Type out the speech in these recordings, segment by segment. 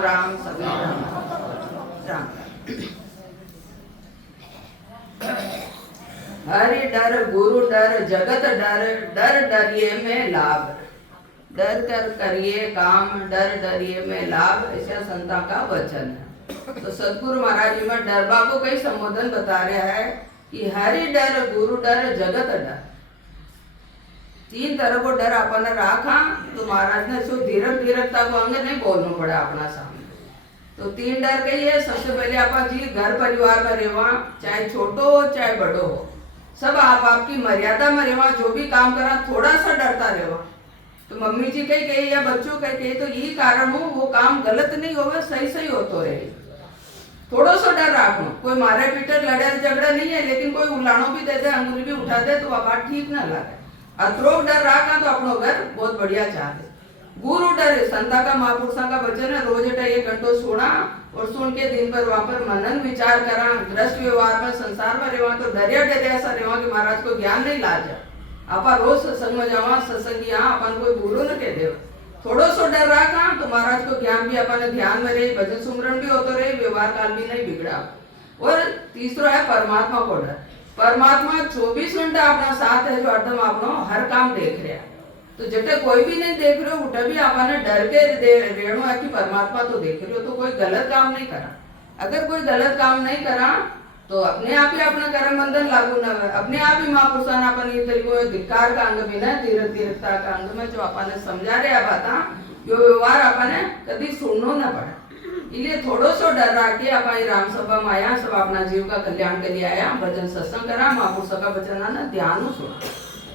राम राम सभी राम राम। हरि डर गुरु डर जगत डर, डर डरिए में लाभ, डर कर करिए काम, डर डरिए में लाभ, ऐसा संता का वचन है। तो सतगुरु महाराज जी में डरबा को कई संबोधन बता रहा है कि हरि डर गुरु डर जगत डर, तीन तरह को डर अपन राखा तो महाराज ने सो धीरज धीरजता को अंग नहीं बोलना पड़ा अपना सामने। तो तीन डर कही है। सबसे पहले आप जी घर परिवार में रेवा, चाहे छोटो हो चाहे बड़ो हो, सब आप आपकी मर्यादा में रेवा, जो भी काम करा थोड़ा सा डरता रेवा। तो मम्मी जी कही कही या बच्चों कही कही तो यही कारण हो वो काम गलत नहीं होवे, सही सही होतो रहे। थोड़ा सा डर राखो, कोई मारे पीटे लड़े झगड़ा नहीं है, लेकिन कोई उलानो भी दे दे अंगुली भी उठा दे तो वह बात ठीक ना लगे। अत्रोग डर राखा तो अपनो घर बहुत बढ़िया चाहते। गुरु डर संता का महापुरुषा का वचन है, रोज 1 घंटो सुना और सुन के दिन भर वहां पर मनन विचार करा, दृष्ट व्यवहार में संसार में रेवा तो डरिया डरे ऐसा रेवा कि महाराज को ज्ञान नहीं ला जाए। आपा रोज सत्संग में जावा, सत्संगी यहाँ अपन कोई गुरु न कह दे। थोड़ो सो डर रखा तो महाराज को ज्ञान भी अपन ध्यान में रही, भजन सुमरण भी होते रहे, व्यवहार काल भी नहीं बिगड़ा। और तीसरा है परमात्मा को डर। परमात्मा 24 घंटा अपना साथ है, जो हरदम आपनो हर काम देख रहा। तो जटे कोई भी नहीं देख रहे हो उठा भी आपने डर के रेणु है कि परमात्मा तो देख रहे हो, तो कोई गलत काम नहीं करा। अगर कोई गलत काम नहीं करा तो अपने आप ही अपना कर्म बंधन लागू न है, अपने आप ही महापुरुषान अपन ये तरीको धिक्कार का अंग भी न धीरज धीरजता का अंग में जो अपन समझा रहे बात जो व्यवहार अपने कभी सुननो न पड़ा। इसलिए थोड़ो सो डर रखे अपन राम सभा में आया, सब अपना जीव का कल्याण के लिए आया, भजन सत्संग करा, महापुरुषों का वचन आना ध्यान सुना,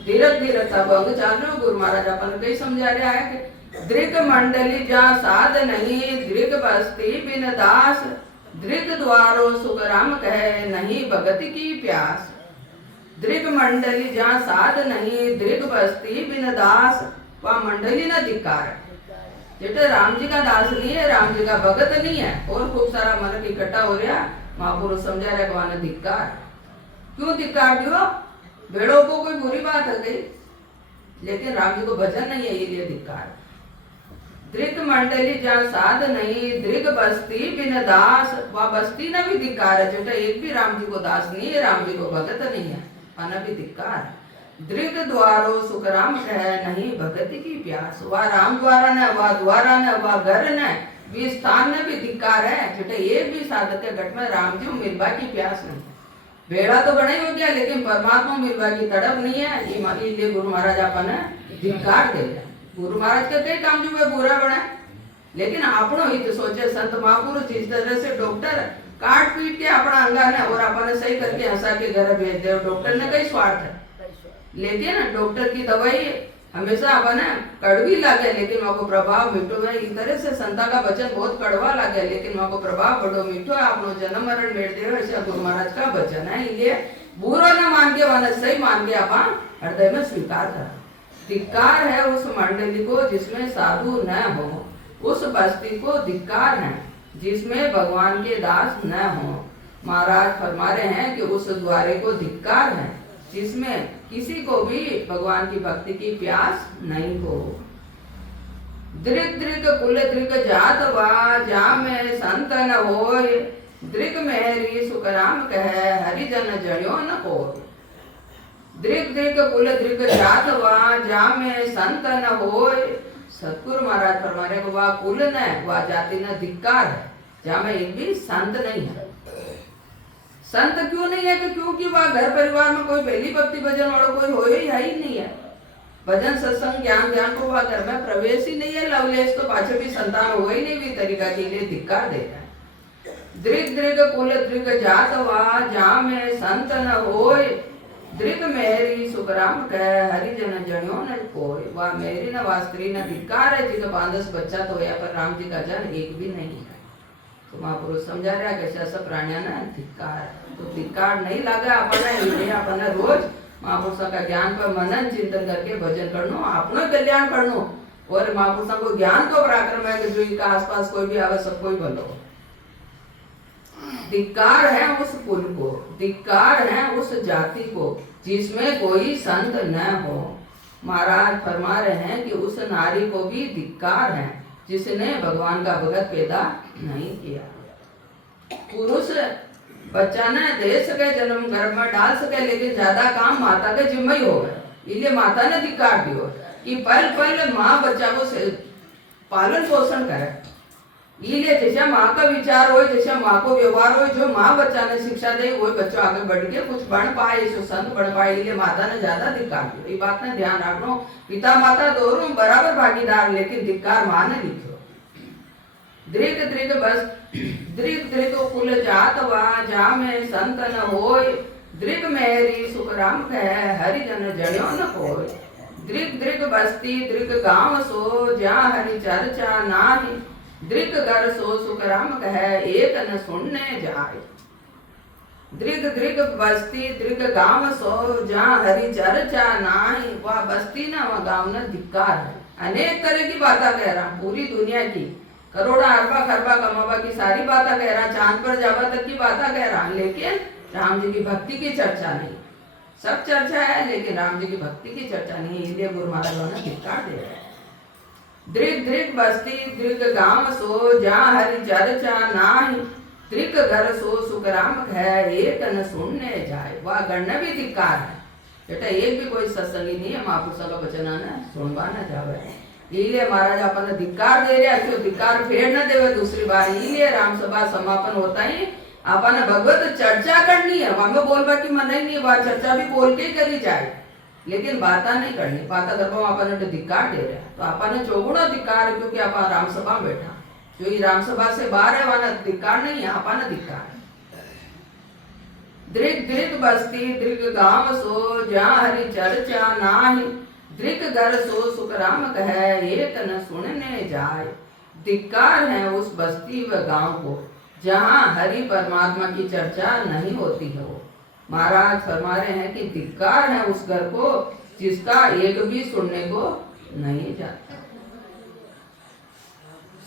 धीरज धीरजता अंग चाल रहे हो। गुरु महाराज अपन कई समझा रहा है कि दृग मंडली जा साध नहीं, दृग बस्ती बिन दास, दृग द्वारो सुख राम कहे नहीं भगत की प्यास। दृग मंडली जा साध नहीं, दृग बस्ती बिन दास, वह मंडली न धिक्कार है। जेटे राम जी का दास नहीं है, राम जी का भगत नहीं है, और खूब सारा मन इकट्ठा हो रहा, महापुरुष समझा रहे भगवान धिक्कार। क्यों धिक्कार दियो? भेड़ों को कोई बुरी बात है गई, लेकिन राम जी को भजन नहीं है, ये धिक्कार। दृग मंडली जा साध नहीं, दृग बस्ती बिन दास, वह बस्ती न भी धिक्कार है। जेटा एक भी राम जी को दास नहीं है, राम जी को भगत नहीं है, वह भी धिक्कार। दृग द्वारो सुख राम कहे नहीं भगति की प्यास, वह राम द्वारा न, वह द्वारा न, वह घर न, भी स्थान में भी धिक्कार है। जेटा एक भी साधक के घट में राम जी मिलवा की प्यास नहीं। भेड़ा तो बना ही हो गया, लेकिन परमात्मा मिलवा की तड़प नहीं है। इसलिए गुरु महाराज अपन धिक्कार दे रहे। गुरु महाराज के कई काम जो वे बुरा बना, लेकिन आपनो हित सोचे संत महापुरुष जिस तरह से डॉक्टर काट पीट के अपना अंगा ने और अपन सही करके हंसा के घर भेज दे, डॉक्टर ने कई स्वार्थ है, लेकिन डॉक्टर की दवाई हमेशा अपन कड़वी लगे, लेकिन वहाँ को प्रभाव मीठो है। इस तरह से संता का वचन बहुत कड़वा लगे, लेकिन वहाँ को प्रभाव बड़ो मीठो है। आपनो जन्म मरण मेट दे, ऐसा गुरु महाराज का वचन है। इसलिए बुरा न मान के वाला सही मान के आप हृदय में स्वीकार करा। धिक्कार है उस मंडली को जिसमें साधु न हो, उस बस्ती को धिक्कार है जिसमें भगवान के दास न हो। महाराज फरमा रहे हैं कि उस द्वारे को धिक्कार है जिसमें किसी को भी भगवान की भक्ति की प्यास नहीं हो। दृग दृग कुल दृग जात वा, जा में संत न होय, दृग मेरी सुख राम कहे हरिजन जण्यो न कोय। दृग दृग कुल दृग जात वा, जा में संत न होय। सतगुरु महाराज फरमा रहे वह कुल न, वह जाति न धिक्कार है, जहाँ में एक भी संत नहीं है। संत क्यों नहीं है? कि क्योंकि वह घर परिवार में कोई पहली भक्ति भजन वाला कोई हो ही नहीं है। भजन सत्संग ज्ञान ध्यान को वह घर में प्रवेश ही नहीं है। लवलेश तो पाछे भी संतान हो ही नहीं भी तरीका के लिए धिक्कार दे रहा है। दृग दृग कुल दृग जात वा, जा में संत न होय, दृग मेरी सुख राम कहे हरिजन जण्यो न कोय। वह मेरी न वह स्त्री न धिक्कार है जिसका 5-10 बच्चा तो है, पर राम जी का जन एक भी नहीं है। तो महापुरुष समझा रहा है कि ऐसा प्राणिया न धिक्कार है। तो धिक्कार नहीं लगा अपना रोज महापुरुषों का ज्ञान पर मनन चिंतन करके भजन करनो, अपनो कल्याण करनो। और महापुरुषों को ज्ञान को पराक्रम है कि जो इनका आसपास कोई भी आवे सब कोई भलो। धिक्कार है उस कुल को, धिक्कार है उस जाति को जिसमें कोई संत न हो। महाराज फरमा रहे हैं कि उस नारी को भी धिक्कार है जिसने भगवान का भगत पैदा नहीं किया। पुरुष बच्चा ने दे सके जन्म गर्भ में डाल सके, लेकिन ज्यादा काम माता के जिम्मे ही हो गए। इसलिए माता ने धिक्कार दियो कि पल पल माँ बच्चा को पालन पोषण करे। इसलिए जैसे माँ का विचार हो, जैसे माँ को व्यवहार हो, जो माँ बच्चा ने शिक्षा दे वही बच्चों आगे बढ़ के कुछ बन पाए, संत बन पाए। इसलिए माता ने ज्यादा धिक्कार दियो। ये बात ने ध्यान रखना, पिता माता दोनों बराबर भागीदार, लेकिन धिक्कार माँ ने लिखो। दृग दृग बस दृग दृग कुल जात वा जा में संत न होय, दृग मेरी सुख राम कह हरिजन जण्यो न कोय। दृग दृग बस्ती दृग गांव सो, जा हरि चर्चा नाही, दृग घर सो सुख राम कह एक न सुनने जाए। दृग दृग बस्ती दृग गांव सो, जा हरि चर्चा नाही। वह बस्ती ना वह गांव न धिक्कार है। अनेक तरह की बातें कह रहा, पूरी दुनिया की करोड़ा अरबा खरबा कमावा की सारी बातें कह रहा, चांद पर जावा तक की बातें कह रहा, लेकिन राम जी की भक्ति की चर्चा नहीं। सब चर्चा है लेकिन राम जी की भक्ति की चर्चा नहीं। इसलिए गुरु महाराज ने धिक्कार दे रहे। दृग दृग बस्ती दृग गांव सो, जा हरि चर्चा नाही, दृग घर सो सुख राम कह एक न सुनने जाए। वह गणना भी धिक्कार है बेटा, एक भी कोई सत्संगी नहीं है महापुरुषों का वचन न सुनवा न जावे। इसलिए महाराज अपन धिक्कार दे रहे, क्यों धिक्कार फेर न देवे दूसरी बार। इसलिए राम सभा समापन होता ही अपन भगवत चर्चा करनी है। वहां में बोलबा की मन ही नहीं, वह चर्चा भी बोल के करी जाए, लेकिन बात नहीं करनी। बात करबो अपन धिक्कार दे रहे, तो अपन चौगुना धिक्कार है, क्योंकि अपन राम सभा में बैठा। जो ये राम सभा से बाहर है वहां धिक्कार नहीं है, अपन धिक्कार। दृग दृग बस्ती दृग गांव सो, जा हरि चर्चा नाही, दृग घर सो सुख राम कह एक न सुनने जाए। धिक्कार है उस बस्ती व गांव को जहाँ हरि परमात्मा की चर्चा नहीं होती है। वो महाराज फरमा रहे हैं कि धिक्कार है उस घर को जिसका एक भी सुनने को नहीं जाता।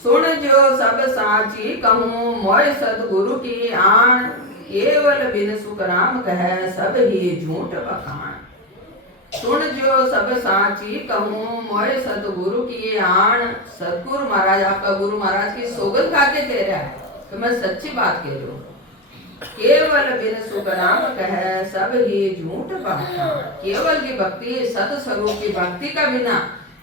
सुन जो सब साची कहूँ मोय सतगुरु की आण, केवल बिन सुख राम कह सब ही झूठ बखान। सुन जो सब साची कहूँ मोय सतगुरु की आण। सतगुरु महाराज, आपका गुरु महाराज की सौगंध खा के कह रहा है तो मैं सच्ची बात कह रही हूँ। केवल बिन सुख राम कह सब ही झूठ बखान। केवल की भक्ति, सत स्वरूप की भक्ति का बिना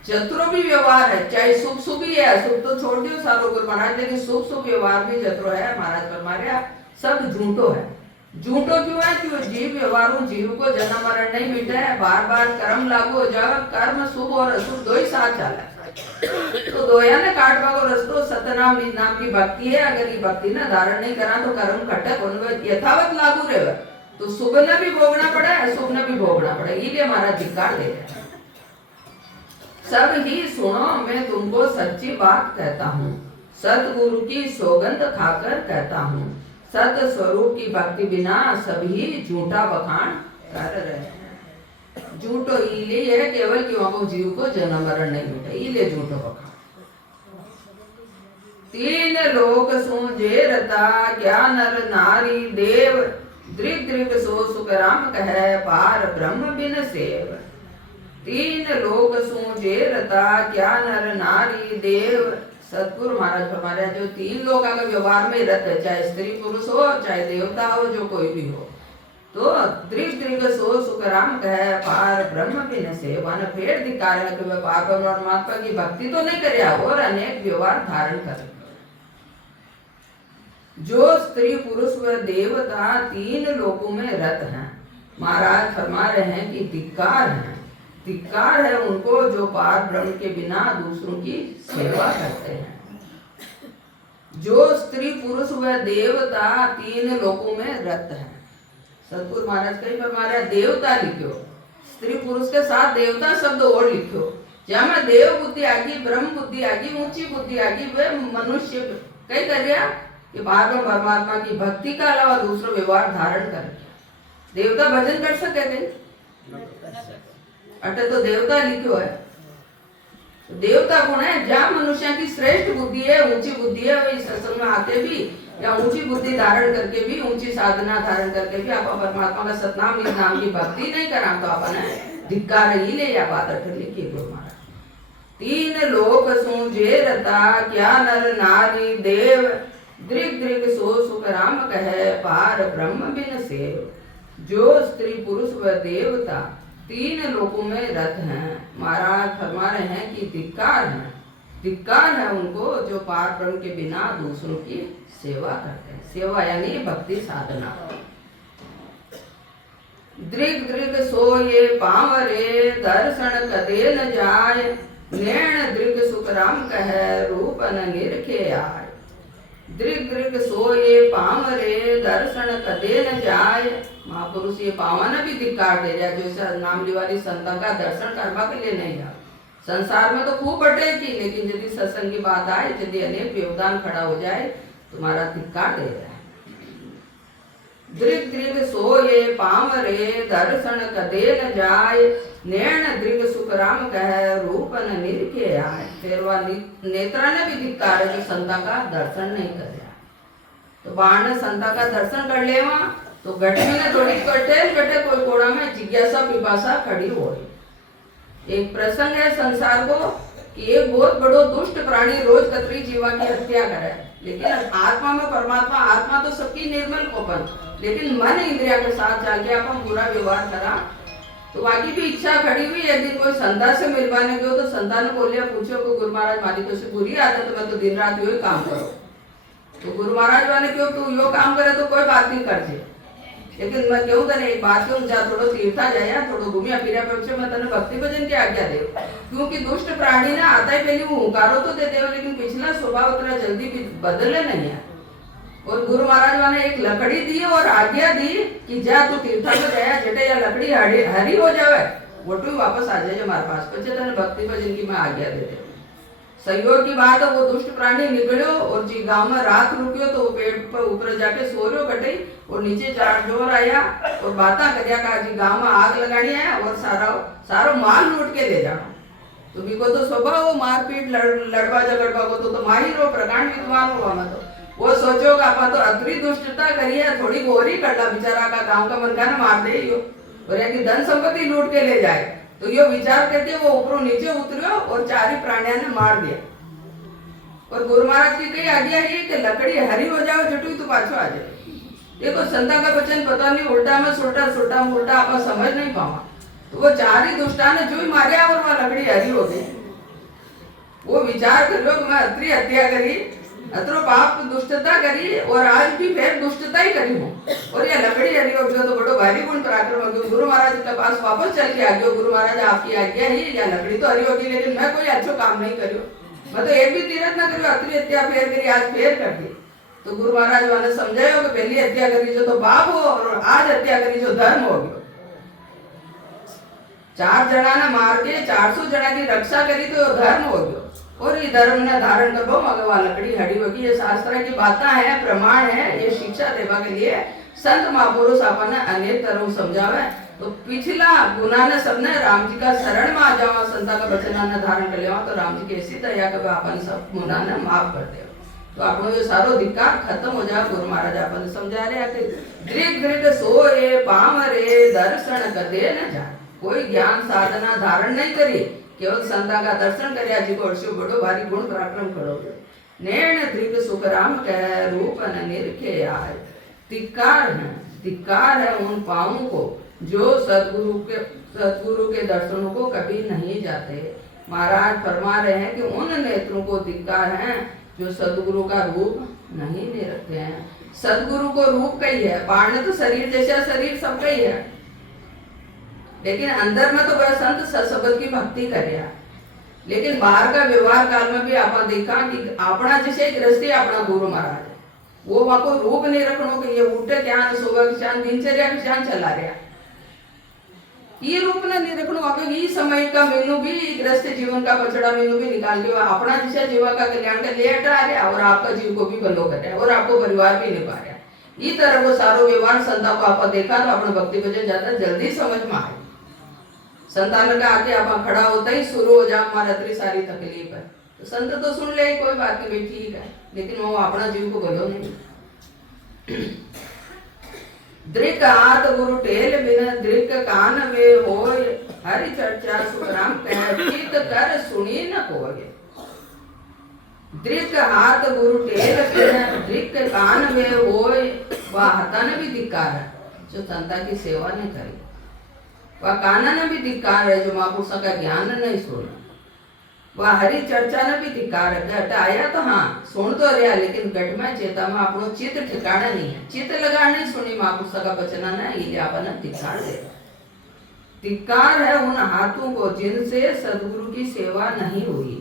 जतरो भी व्यवहार है, चाहे शुभ शुभ ही है, शुभ तो छोड़ दियो सारो गुरु महाराज, लेकिन शुभ शुभ व्यवहार भी जतरो है महाराज फरमाया सब झूठो है। झूठो क्यों है? क्यों जीव व्यवहार, जीव को जन्म मरण नहीं मिटे है, बार बार कर्म लागू हो जाए। कर्म शुभ और अशुभ दो ही साथ चला, तो दोया ने काटवा को रस्तो सतनाम निज नाम की भक्ति है। अगर ये भक्ति ना धारण नहीं करा तो कर्म कटक उनमें यथावत लागू रहे, तो शुभ ने भी भोगना पड़े अशुभ ने भी भोगना पड़े। इसलिए हमारा धिक्कार दे रहे। सब ही सुनो मैं तुमको सच्ची बात कहता हूँ, सतगुरु की सौगंध खाकर कहता हूँ। सत स्वरूप की भक्ति बिना सभी झूठा बखान कर रहे हैं। झूठो इले है केवल क्यों को जीव को जन्म मरण नहीं मिटे, इले झूठो बखान। तीन लोक सूझे रता क्या नर नारी देव, दृग दृग सो सुख राम कह पार ब्रह्म बिन सेव। तीन लोक सूझे रता क्या नर नारी देव। सतगुरु महाराज हमारे जो तीन लोग अगर व्यवहार में रत है, चाहे स्त्री पुरुष हो चाहे देवता हो, जो कोई भी हो, तो दृग दृग सो सुख राम कह पार ब्रह्म बिन सेव। फेर धिक्कार है कि वह पार परमात्मा की भक्ति तो नहीं करे और अनेक व्यवहार धारण करे। जो स्त्री पुरुष व देवता तीन लोकों में रत हैं, महाराज फरमा रहे हैं कि धिक्कार है। धिक्कार है उनको जो पार ब्रह्म के बिना दूसरों की सेवा करते हैं। जो स्त्री पुरुष व देवता तीन लोकों में रत है। सतगुरु महाराज कहीं फरमा रहे देवता लिखो, स्त्री पुरुष के साथ देवता शब्द और लिखो। जहाँ में देव बुद्धि आगी, ब्रह्म बुद्धि आगी, ऊंची बुद्धि आगी, वे मनुष्य कई कर रहा कि बार बार परमात्मा की भक्ति का अलावा दूसरा व्यवहार धारण कर। देवता भजन कर सके कहीं अटे तो देवता लिखो है। देवता कौन है? जहाँ मनुष्य की श्रेष्ठ बुद्धि है, ऊंची बुद्धि है, वही सत्संग में आके भी या ऊंची बुद्धि धारण करके भी, ऊंची साधना धारण करके भी आप परमात्मा का सतनाम निज नाम की भक्ति नहीं करा तो अपन धिक्कार ही ले या बात लिखी गुरु महाराज। तीन लोक सूझे रता, क्या नर नारी देव, दृग दृग सो सुख राम कहे, पार ब्रह्म बिन सेव। जो स्त्री पुरुष व देवता तीन लोकों में रत हैं, महाराज फरमा रहे हैं कि धिक्कार है उनको जो पार ब्रह्म के बिना दूसरों की सेवा करते हैं। सेवा यानी भक्ति साधना। दृग दृग सोये पांवरे, दर्शन कदे न जाय, नैण दृग सुख राम कहे, रूप न निरखे आय। दृग दृग सोये पांवरे, दर्शन कदे न जाय। महापुरुष ये पावा ने भी धिक्कार दे दिया, जो नाम लिवाली संतों का दर्शन करवा के लिए नहीं जा। संसार में तो खूब बटे की, लेकिन यदि सत्संग की बात आए, यदि अनेक व्यवधान खड़ा हो जाए, तुम्हारा धिक्कार दे रहा है। दृग दृग सोये पांवरे, दर्शन कदे न जाय, नैण दृग सुख राम कहे, रूप न निरखे आय। फिर वह नेत्रा ने भी धिक्कार है जो संता का दर्शन नहीं कर रहा। तो बाण ने संता का दर्शन कर ले वहां, तो घटने ने थोड़ी कटे कोई कोड़ा में जिज्ञासा पिपासा खड़ी हो रही। एक प्रसंग है संसार को कि एक बहुत बड़ो दुष्ट प्राणी रोज कतरी जीवा की हत्या करे, लेकिन आत्मा में परमात्मा, आत्मा तो सबकी निर्मल कोपन, लेकिन मन इंद्रिया के साथ जाके अपन बुरा व्यवहार करा। तो बाकी भी इच्छा खड़ी हुई। एक दिन कोई संता से मिलवाने गयो तो संता ने बोलिया, पूछो को गुरु महाराज मारी तो से बुरी आदत में तो दिन रात यो काम करो। तो गुरु महाराज वाले क्यों तू यो काम करे तो कोई बात नहीं करजे, लेकिन मैं क्यों तने एक बात क्यों जा थोड़ो तीर्था जाया, थोड़ो घूमिया फिरा पक्षे मैं तने भक्ति भजन की आज्ञा दे। क्योंकि दुष्ट प्राणी ने आता ही पहले वो हुंकारो तो दे देव, लेकिन पिछला स्वभाव उतना जल्दी भी बदले नहीं है। और गुरु महाराज ने एक लकड़ी दी और आज्ञा दी कि जा तू तीर्था को जाया, जेटे या लकड़ी हरी हो जावे वो तू वापस आ जाए हमारे पास, पचे तने भक्ति भजन की मैं आज्ञा दे दे। सहयोग की बात है, वो दुष्ट प्राणी निकलो और जी गांव में रात रुकियो तो वो पेड़ पर ऊपर जाके सो रहो कटे, और नीचे चार जोर आया और बाता करिया का जी गांव में आग लगानी है और सारो माल लूट के ले जाओ। तो बिको तो स्वभाव वो मारपीट लड़वा झगड़वा को तो माहिर हो, प्रकांड विद्वान हो। हमें तो वो सोचो का अपन तो अतरी दुष्टता करी है, थोड़ी गोरी करला बेचारा का गांव का मनका ने मार दे यो, और या कि धन संपत्ति लूट के ले जाए। तो यो विचार करके वो ऊपर नीचे उतरो और चारी प्राणियों ने मार दिया। और गुरु महाराज की कई आज्ञा है कि लकड़ी हरी हो जाओ जटू तो पाछो आ जाए। देखो संता का वचन पता नहीं उल्टा में सुल्टा सुल्टा उल्टा आप समझ नहीं पावा। तो वो चार ही दुष्टा ने जो ही मारा और वह लकड़ी हरी हो गई। वो विचार कर लो मैं अतरी हत्या करी, अतरो पाप दुष्टता करी और आज भी फिर दुष्टता ही करी हूँ, और ये लकड़ी हरी हो गया तो बड़ो भारी गुण पराक्रम हो गया। गुरु महाराज के पास वापस चल के आ गयो, गुरु महाराज आपकी आज्ञा ही, या लकड़ी तो हरी होगी लेकिन मैं कोई अच्छा काम नहीं करियो, मैं तो एक भी तीरथ ना करियो, अतरी हत्या फेर करी आज फेर कर दी। तो गुरु महाराज ने समझायो कि पहली हत्या करी जो तो पाप हो और आज हत्या करी जो धर्म हो गयो। 4 जना ने मार के 400 जना की रक्षा करी तो धर्म हो गयो, और ये धर्म ने धारण कर मगवा लकड़ी हड़ी होगी। ये शास्त्र की बातें हैं, प्रमाण है, ये शिक्षा देवा के लिए संत महापुरुष अपन ने अनेक तरह समझावे। तो पिछला गुना ने सबने राम जी का शरण में आ जावा, संता का वचन ने धारण कर लिया, तो राम जी की ऐसी दया कर अपन सब गुना ने माफ कर दे। तो आपनो ये सारो धिक्कार खत्म हो जाए। गुरु महाराज अपन समझा रहे हैं कि दृग दृग सोए पामरे, दर्शन कदे न जाए। कोई ज्ञान साधना धारण नहीं करी, केवल संता का दर्शन करिया जी को अर्षो बड़ो भारी गुण पराक्रम करोगे। नैण दृग सुख राम कह, रूप न निरखे आय। धिक्कार है उन पाँवों को जो सदगुरु के दर्शनों को कभी नहीं जाते। महाराज फरमा रहे हैं कि उन नेत्रों को धिक्कार है जो सदगुरु का रूप नहीं निरखते हैं। सदगुरु को रूप कही है, बाहर तो शरीर जैसा शरीर सबका ही है, लेकिन अंदर में तो वह संत सशब्द की भक्ति करे। लेकिन बाहर का व्यवहार काल में भी आप देखा कि अपना जैसे गृहस्थी अपना गुरु महाराज वो वहां को रूप नहीं रखनो कि ये उठे क्या सुबह की शान दिनचर्या की शान चला रहा, ये रूप ने नहीं रखनो। आप ये समय का मेनू भी गृहस्थ जीवन का बछड़ा मेनू भी निकाल लिया, अपना जैसे जीवन का कल्याण का लेट आ रहा और आपका जीव को भी बंदो कर रहा है और आपको परिवार भी नहीं पा रहा। ये तरह वो सारो व्यवहार संता को आप देखा तो अपने भक्ति भजन ज्यादा जल्दी समझ में आए। संतान का आके आप खड़ा होता ही शुरू हो जाए हमारा इतनी सारी तकलीफ है, तो संत तो सुन ले कोई बात नहीं भाई ठीक है, लेकिन वो अपना जीव को बोलो नहीं। दृक हाथ गुरु टेल बिन दृक कान वे होय, हरि चर्चा सुखराम कह चित कर सुनी न कोय। दृक हाथ गुरु टेल दृक कान वे होय। वह हतन भी धिक्कार है जो संता की सेवा नहीं करी। वह कानन भी धिक्कार है जो महापुरुषों का ज्ञान नहीं सुना। वह हरि चर्चा ने भी धिक्कार है। घट आया तो हाँ सुन तो रहा लेकिन घट में चेता में अपनो चित्त ठिकाना नहीं है। चित्त लगा नहीं सुनी महापुरुषों का वचन ना इले अपन धिक्कार दे। धिक्कार है उन हाथों को जिनसे सदगुरु की सेवा नहीं हुई।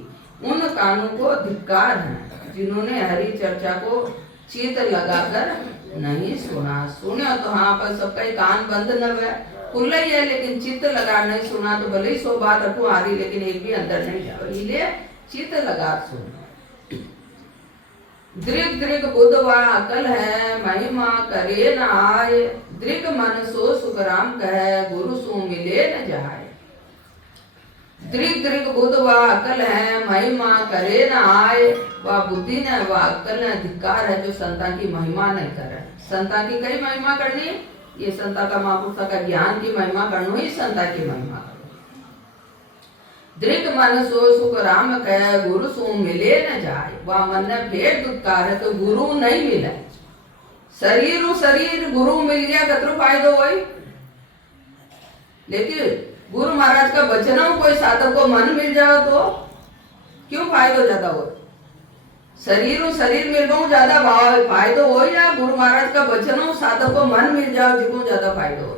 उन कानों को धिक्कार है जिन्होंने हरि चर्चा को चित्त लगाकर नहीं सुना। सुने तो हाँ पर सबका ही कान बंद न हुआ खुला ही है लेकिन चित्त लगा नहीं सुना तो भले ही 100 बात अटू आ रही लेकिन एक भी अंदर नहीं जाओ इसलिए चित्त लगा सुना। दृक दृक बुद्ध व अकल है महिमा करे न आए। दृक मन सो सुखराम कहे गुरु सो मिले न जाए। दृक दृक बुद्ध व अकल है महिमा करे न आए। वह बुद्धि न वह अकल न धिक्कार है जो संता की महिमा नहीं करे। संता की कई महिमा करनी ये संता का महापुरुषों का ज्ञान की महिमा करनो ही संता की महिमा करो। दृक मन सो सुख राम कह गुरु सो मिले न जाए। वह मन ने भेद दुत्कार है तो गुरु नहीं मिला। शरीर गुरु मिल गया कतरो फायदो होई। लेकिन गुरु महाराज का वचन कोई साधक को मन मिल जाओ तो क्यों फायदो ज्यादा हो। शरीर मिल गो ज्यादा फायदो हो या गुरु महाराज का वचन साधक को मन मिल जाओ जिको ज्यादा फायदो हो।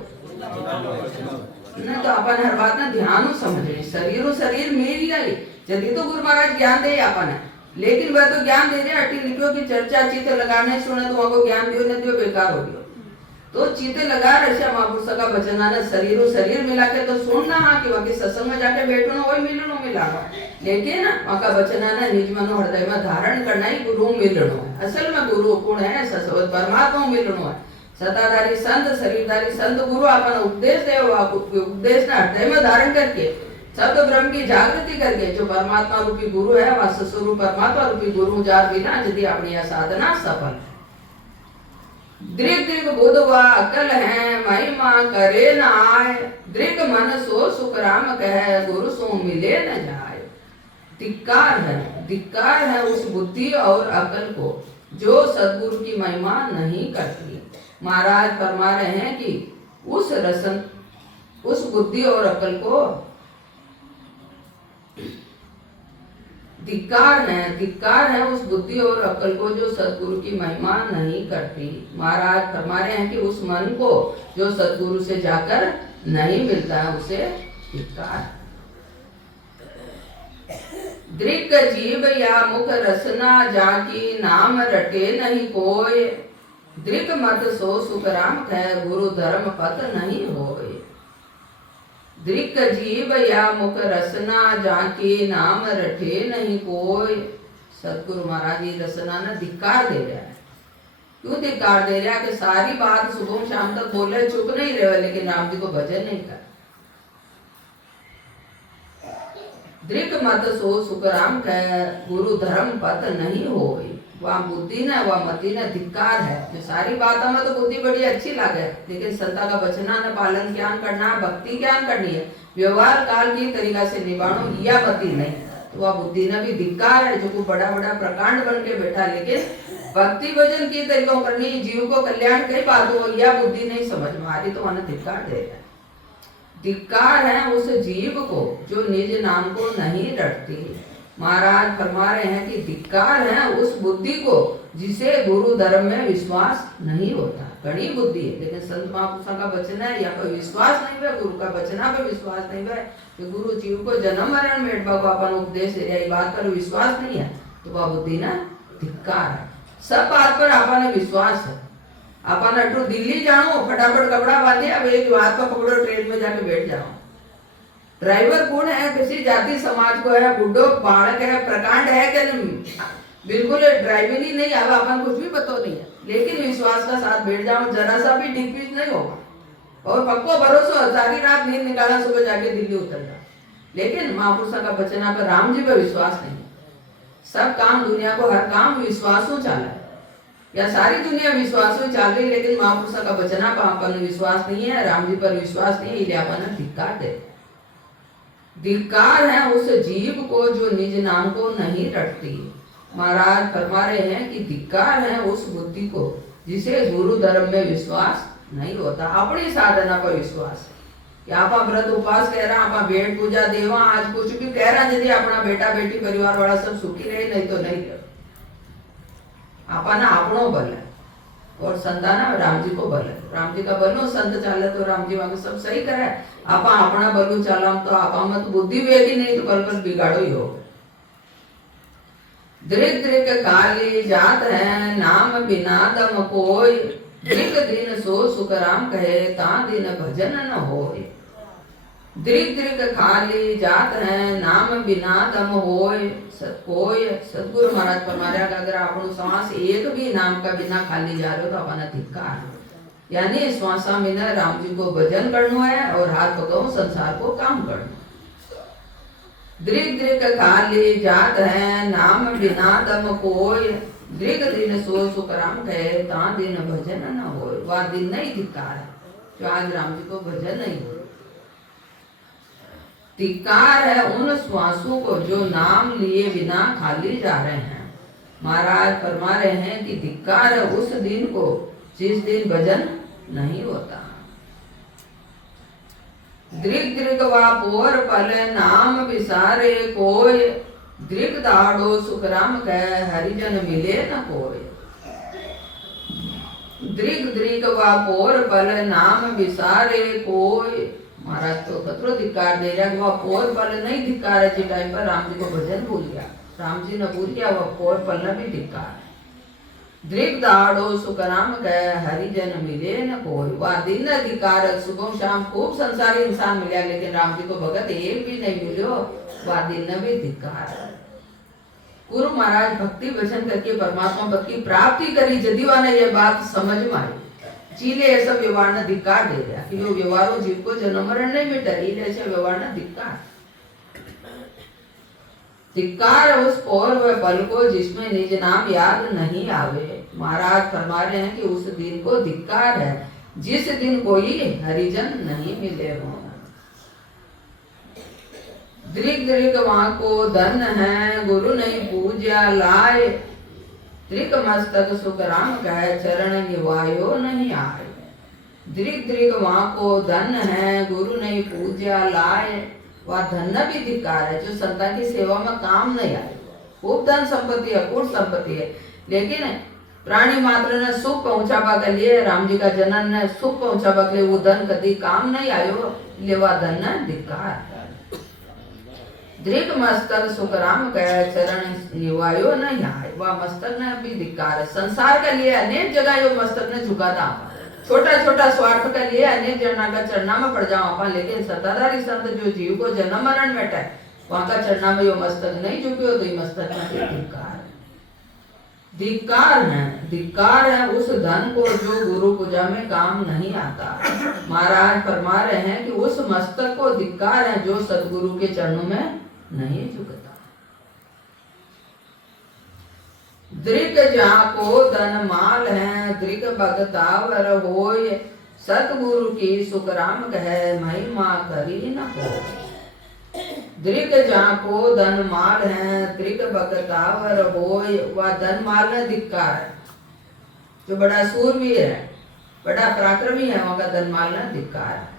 नहीं तो अपन हर बात ना ध्यान समझे। शरीर मिल गई यदि तो गुरु महाराज ज्ञान दे अपन है लेकिन वह तो ज्ञान दे रहे अटी लिखो की चर्चा चित्त लगाने सुने तो वहाँ ज्ञान दियो न दियो बेकार हो गयो। तो चित्त लगा रहा महापुरुष का वचन आना शरीर मिला के तो सुनना हाँ कि वहाँ सत्संग में जाके बैठो ना वही मिलनो मिला लेकिन वहाँ का वचन आना निज मनो हृदय में धारण करना ही गुरु मिलनो है। असल में गुरु कौन है परमात्मा मिलनो है। सताधारी संत शरीरधारी संत गुरु अपन उपदेश दे उपदेश ना हृदय में धारण करके शब्द ब्रह्म की जागृति करके जो परमात्मा रूपी गुरु है वह स्वरूप परमात्मा रूपी गुरु जार बिना यदि अपनी यह साधना सफल। दृक दृक बुद्ध व अकल है महिमा करे न आए। दृक मन सो सुख राम कहे गुरु सो मिले न जाए। धिक्कार है उस बुद्धि और अकल को जो सदगुरु की महिमा नहीं करती। महाराज फरमा रहे हैं कि उस बुद्धि और अकल को धिक्कार है उस बुद्धि और अकल को जो सदगुरु की महिमा नहीं करती। महाराज फरमा रहे हैं कि उस मन को जो सदगुरु से जाकर नहीं मिलता है उसे धिक्कार। दृक जीव या मुख रसना जाकी नाम रटे नहीं कोय। दृक मत सो सुख राम कह गुरु धर्म पत नहीं होय। दृक जीव या मुख रसना जाके नाम रटे नहीं कोय। सतगुरु महाराज जी रसना ने धिक्कार दे रहा है। क्यों धिक्कार दे रहा है कि सारी बात सुबह शाम तक बोले चुप नहीं रहे लेकिन राम जी को भजन नहीं कर। दृक मत सो सुख राम कह गुरु धर्म पत नहीं होय। वह बुद्धि न वह मति न धिक्कार है जो सारी बातों में तो बुद्धि बड़ी अच्छी लगे लेकिन संता का वचना न पालन ज्ञान करना भक्ति ज्ञान करनी है व्यवहार काल की तरीका से निभानो या मति नहीं तो वह बुद्धि न भी धिक्कार है जो को बड़ा प्रकांड बन के बैठा लेकिन भक्ति भजन की तरीकों करनी जीव को कल्याण कई बात हो या बुद्धि नहीं समझ में आ रही तो वह धिक्कार दे रहा है। धिक्कार है उस जीव को जो निज नाम को नहीं रटती। महाराज फरमा रहे हैं कि धिक्कार है उस बुद्धि को जिसे गुरु धर्म में विश्वास नहीं होता। घनी बुद्धि है लेकिन संत महापुरुषों का वचन है या पर विश्वास नहीं है गुरु का वचना पर विश्वास नहीं है कि गुरु जीव को जन्म मरण में अपन उपदेश दे रहा बात पर विश्वास नहीं है तो वह बुद्धि ना धिक्कार है। सब बात पर अपन विश्वास है। अपन अटू दिल्ली जाओ फटाफट कपड़ा बांधे अब एक बात पर पकड़ो ट्रेन में जाके बैठ जाओ। ड्राइवर कौन है किसी जाति समाज को है बुढ़ो बालक है प्रकांड है कि बिल्कुल ड्राइविंग ही नहीं आवा अपन कुछ भी पता नहीं है लेकिन विश्वास का साथ बैठ जाओ जरा सा भी डिग पिच नहीं होगा और पक्को भरोसा सारी रात नींद निकाला सुबह जाके दिल्ली उतर जाओ। लेकिन महापुरुषों का वचना पर राम जी पर विश्वास नहीं है। सब काम दुनिया को हर काम विश्वासों चला है या सारी दुनिया विश्वासों चल रही लेकिन महापुरुषों का वचना पर अपन विश्वास नहीं है राम जी पर विश्वास नहीं है अपन धिक्कार दे। धिक्कार है उस जीव को जो निज नाम को नहीं रटती। महाराज फरमा रहे हैं कि धिक्कार है उस बुद्धि को जिसे गुरु धर्म में विश्वास नहीं होता, अपनी साधना पर विश्वास है। आप व्रत उपवास कह रहा, आप भेंट पूजा देवा आज कुछ भी कह रहा, यदि अपना बेटा बेटी परिवार वाला सब सुखी रहे, नहीं तो नहीं रहे। आपना आपनो बल है और संताना राम जी को बल है। राम जी का बलो संत चाले तो राम जी वहां सब सही करे। आप अपना बलू चाला तो आप मत बुद्धि वेगी नहीं तो पल बिगाड़ो ही हो। दृक दृक काली जात है नाम बिना दम कोई, दृक दिन सो सुख राम कहे ता दिन भजन न होय। दृक दृक खाली जात है नाम बिना दम होय कोय। सदगुरु महाराज फरमाया अगर आपनो श्वास एक भी नाम का बिना खाली जा रहे हो तो अपना धिक्कार, यानी श्वासा में राम जी को भजन करना है और हाथ पकाओ संसार को काम करना। दृक दृक खाली जात है नाम बिना दम कोय, दृक दिन सो सुख राम कहे ता दिन भजन न होय। वह दिन नहीं धिक्कार है जो आज राम जी को भजन नहीं हो। धिक्कार है उन श्वासों को जो नाम लिए बिना खाली जा रहे हैं। महाराज फरमा रहे हैं कि धिक्कार है उस दिन को जिस दिन भजन नहीं होता। दृक दृक वापोर पल नाम विसारे कोय, दृक दाड़ो सुख राम कह हरिजन मिले न कोय। दृक दृक वापोर पल नाम विसारे कोय। महाराज तो खतरो धिक्कार दे रहा, वह पोर पल नहीं धिक्कार है जिस टाइम पर राम जी को भजन भूल गया, राम जी ने भूल गया, वह पोर पल न भी धिक्कार है। दृक दाड़ो सुख राम कह हरिजन मिले न कोई। वह दिन धिक्कार सुबह शाम खूब संसारी इंसान मिला लेकिन राम जी को भगत एक भी नहीं मिलो, वह दिन भी धिक्कार है। गुरु महाराज भक्ति भजन करके परमात्मा पद की प्राप्ति करी, जदिवा ने यह बात समझ में आई चीले ऐसा व्यवहार ने धिक्कार दे दिया कि जो व्यवहारों जीव को जन्म मरण नहीं मिटा, ऐसे व्यवहार ने धिक्कार। धिक्कार उस और वह पल को जिसमें निज नाम याद नहीं आवे। महाराज फरमा रहे हैं कि उस दिन को धिक्कार है जिस दिन कोई हरिजन नहीं मिले हो। दृक दृक वहां को धन है गुरु नहीं पूजा लाए, दृक मस्तक सुख राम कह चरण निवायो नहीं आए। दृक दृक वहां को धन है गुरु नहीं पूजा लाए। वह धन भी धिक्कार है जो संता की सेवा में काम नहीं आए। खूब धन संपत्ति है, पूर्ण संपत्ति है, लेकिन प्राणी मात्र ने सुख पहुंचावा के लिए, राम जी का जनन ने सुख पहुंचावा के लिए वो धन कभी काम नहीं आयो, ले वह धन धिक्कार। दृक मस्तक सुख राम कह चरण निवायो नहीं आए। वह मस्तक ने भी धिक्कार है। संसार के लिए अनेक जगह यो मस्तक ने झुका था, छोटा छोटा स्वार्थ के लिए अनेक जना का चरणा में पड़ जाओ अपन, लेकिन सत्ताधारी संत जो जीव को जन्म मरण बैठा है वहां का चरणा में यो मस्तक नहीं झुके तो ये मस्तक में धिक्कार है। धिक्कार है उस धन को जो गुरु पूजा में काम नहीं आता। महाराज फरमा रहे हैं कि उस मस्तक को धिक्कार है जो सतगुरु के चरणों में नहीं झुकता। दृक जाको धन माल है दृक भगतावर होय, सतगुरु की सुख राम कह महिमा करी न हो। दृक जाको धन माल है दृक भगतावर होय। वह धन माल है धिक्कार है जो बड़ा सूरवीर है, बड़ा पराक्रमी है, वहां का धन माल है धिक्कार है।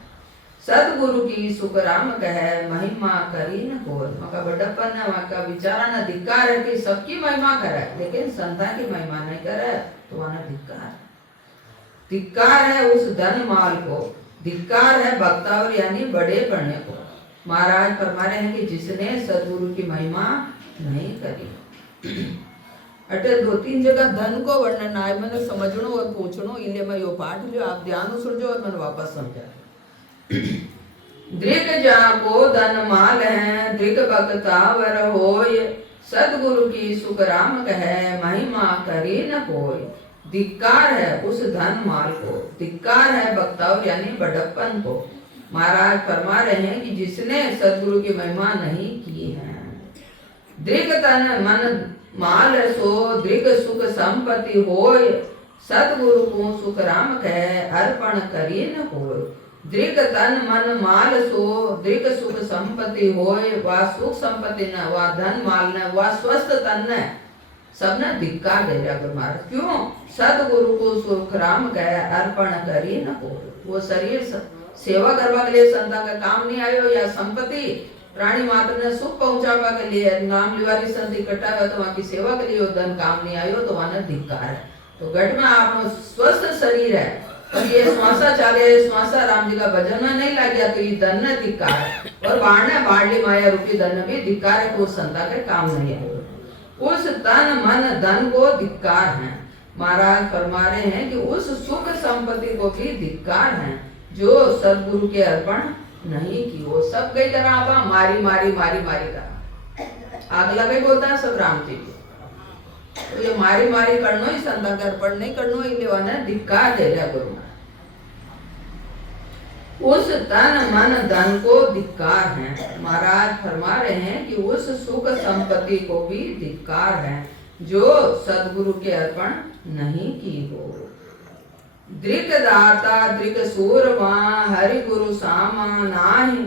सतगुरु की सुख राम कह महिमा करी न कोई। वहां का बड़प्पन है, वहां का विचारा न धिक्कार है कि सबकी महिमा करे लेकिन संता की महिमा नहीं करे तो वहां धिक्कार। धिक्कार है उस धन माल को, धिक्कार है भक्तावर यानी बड़े पढ़ने को। महाराज फरमा रहे हैं कि जिसने सतगुरु की महिमा नहीं करी। अटे दो तीन जगह धन को वर्णन आए, मैंने समझनो और पूछनो, इले मैं यो पाठ लियो आप ध्यान सुनजो और मैंने वापस समझा। दृक जाको धन माल है दृक भगतावर होय, सतगुरु की सुख राम कह महिमा करी न कोई। धिक्कार है उस धन माल को, धिक्कार है भक्तावर यानी बड़प्पन को। महाराज फरमा रहे हैं कि जिसने सतगुरु की महिमा नहीं की है। दृक तन मन माल सो दृक सुख संपत्ति होय, सतगुरु को सुख राम कह अर्पण करी न होय। दृक तन मन माल सो दृक सुख संपत्ति होय वा सुख संपत्ति न वा धन माल न वा स्वस्थ तन न सबने धिक्कार दे रहा गुरु महाराज। क्यों? सदगुरु को सुख राम कह अर्पण करी न हो। वो शरीर सेवा करवा के लिए संता का काम नहीं आयो या संपत्ति प्राणी मात्र ने सुख पहुंचावा के लिए नाम लिवारी संत इकट्ठा हो तो वहां की सेवा के लिए धन काम नहीं आयो तो वहां धिक्कार है। तो घट में आप स्वस्थ शरीर है और ये श्वासा चाले श्वासा राम जी का भजन में नहीं लग गया तो ये धन ने धिक्कार है और बाढ़ माया रूपी धन भी धिक्कार है। तो संता के काम नहीं आयो। उस तन मन धन को धिक्कार है। महाराज फरमा रहे हैं कि उस सुख संपत्ति को भी धिक्कार है जो सदगुरु के अर्पण नहीं की। वो सब कई तरह आप मारी मारी मारी मारी का आग लगे बोलता है सब राम जी को। तो ये मारी मारी करनो ही संता के अर्पण नहीं करनो ही धिक्कार दे रहा गुरु। उस तन मन धन को धिक्कार है। महाराज फरमा रहे हैं कि उस सुख संपत्ति को भी धिक्कार है जो सदगुरु के अर्पण नहीं की हो। दृक दाता दृक सूरमा हरि गुरु सामा नाही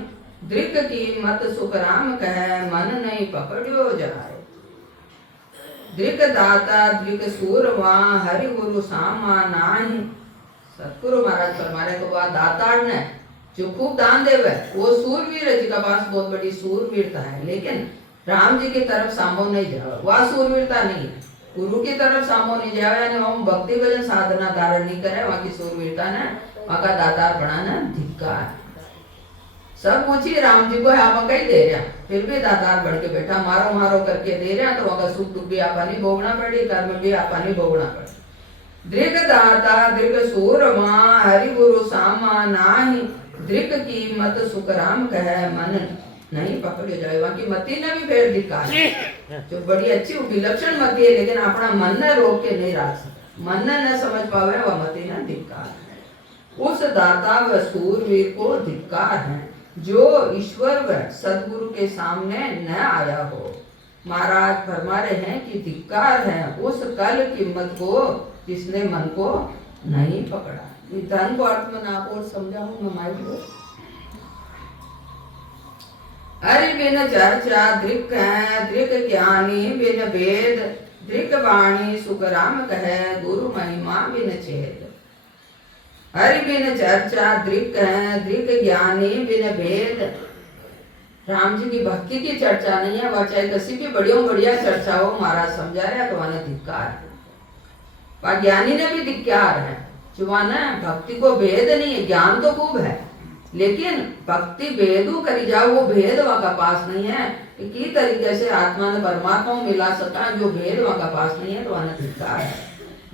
दृक की मत सुख राम कह मन नहीं पकड़ियो जाए। दृक दाता दृक सूरमा हरि गुरु सामा नाही। सतगुरु महाराज फरमा रहे को दातार ने जो खूब दान देवे वो सूरवीर है जिसका पास बहुत बड़ी सूरवीरता है लेकिन राम जी की तरफ सामो नहीं जावे वह सूरवीरता नहीं है। गुरु की तरफ सामो नहीं जावे यानी हम भक्ति भजन साधना धारण नहीं करे वहां की सूरवीरता ने वहां का दातार बनाना धिक्कार। सब पूछी राम जी को आप कहीं दे रहा फिर भी दातार बढ़ के बैठा मारो मारो करके दे रहा तो वहां का सुख दुख भी आपा नहीं भोगना पड़ी कर्म भी आपा नहीं भोगना पड़ी। दृक दाता दृक सूरमा हरि गुरु सामा नाही दृक की मत सुख राम कह मन नहीं पकड़े जाए। वहां की मती ने भी फिर धिक्कार जो बड़ी अच्छी विलक्षण मती है लेकिन अपना मन ने रोक के नहीं रख सकता मन ने न समझ पावे वह मती ने धिक्कार। उस दाता व सूरवीर को धिक्कार है जो ईश्वर व सदगुरु के सामने न आया हो। महाराज फरमा रहे हैं कि धिक्कार है उस कल कीमत को जिसने मन को नहीं पकड़ा। धन को अर्थ में आप और समझाऊं मैं माइक को। हरि बिन चर्चा दृक है दृक ज्ञानी बिन वेद दृक वाणी सुख राम कहे गुरु महिमा बिन छेद। हरि बिन चर्चा दृक है दृक ज्ञानी बिन वेद। राम जी की भक्ति की चर्चा नहीं है वह चाहे किसी भी बढ़िया चर्चा हो महाराज समझा रहे तो वह धिक्कार है। ज्ञानी ने भी धिक्कार है जो भक्ति को भेद नहीं है ज्ञान तो खूब है लेकिन भक्ति भेदू करी जाओ वो भेद वहां का पास नहीं है कि तरीके से आत्मा ने परमात्मा को मिला सका जो भेद वहां का पास नहीं है तो वहां धिक्कार है।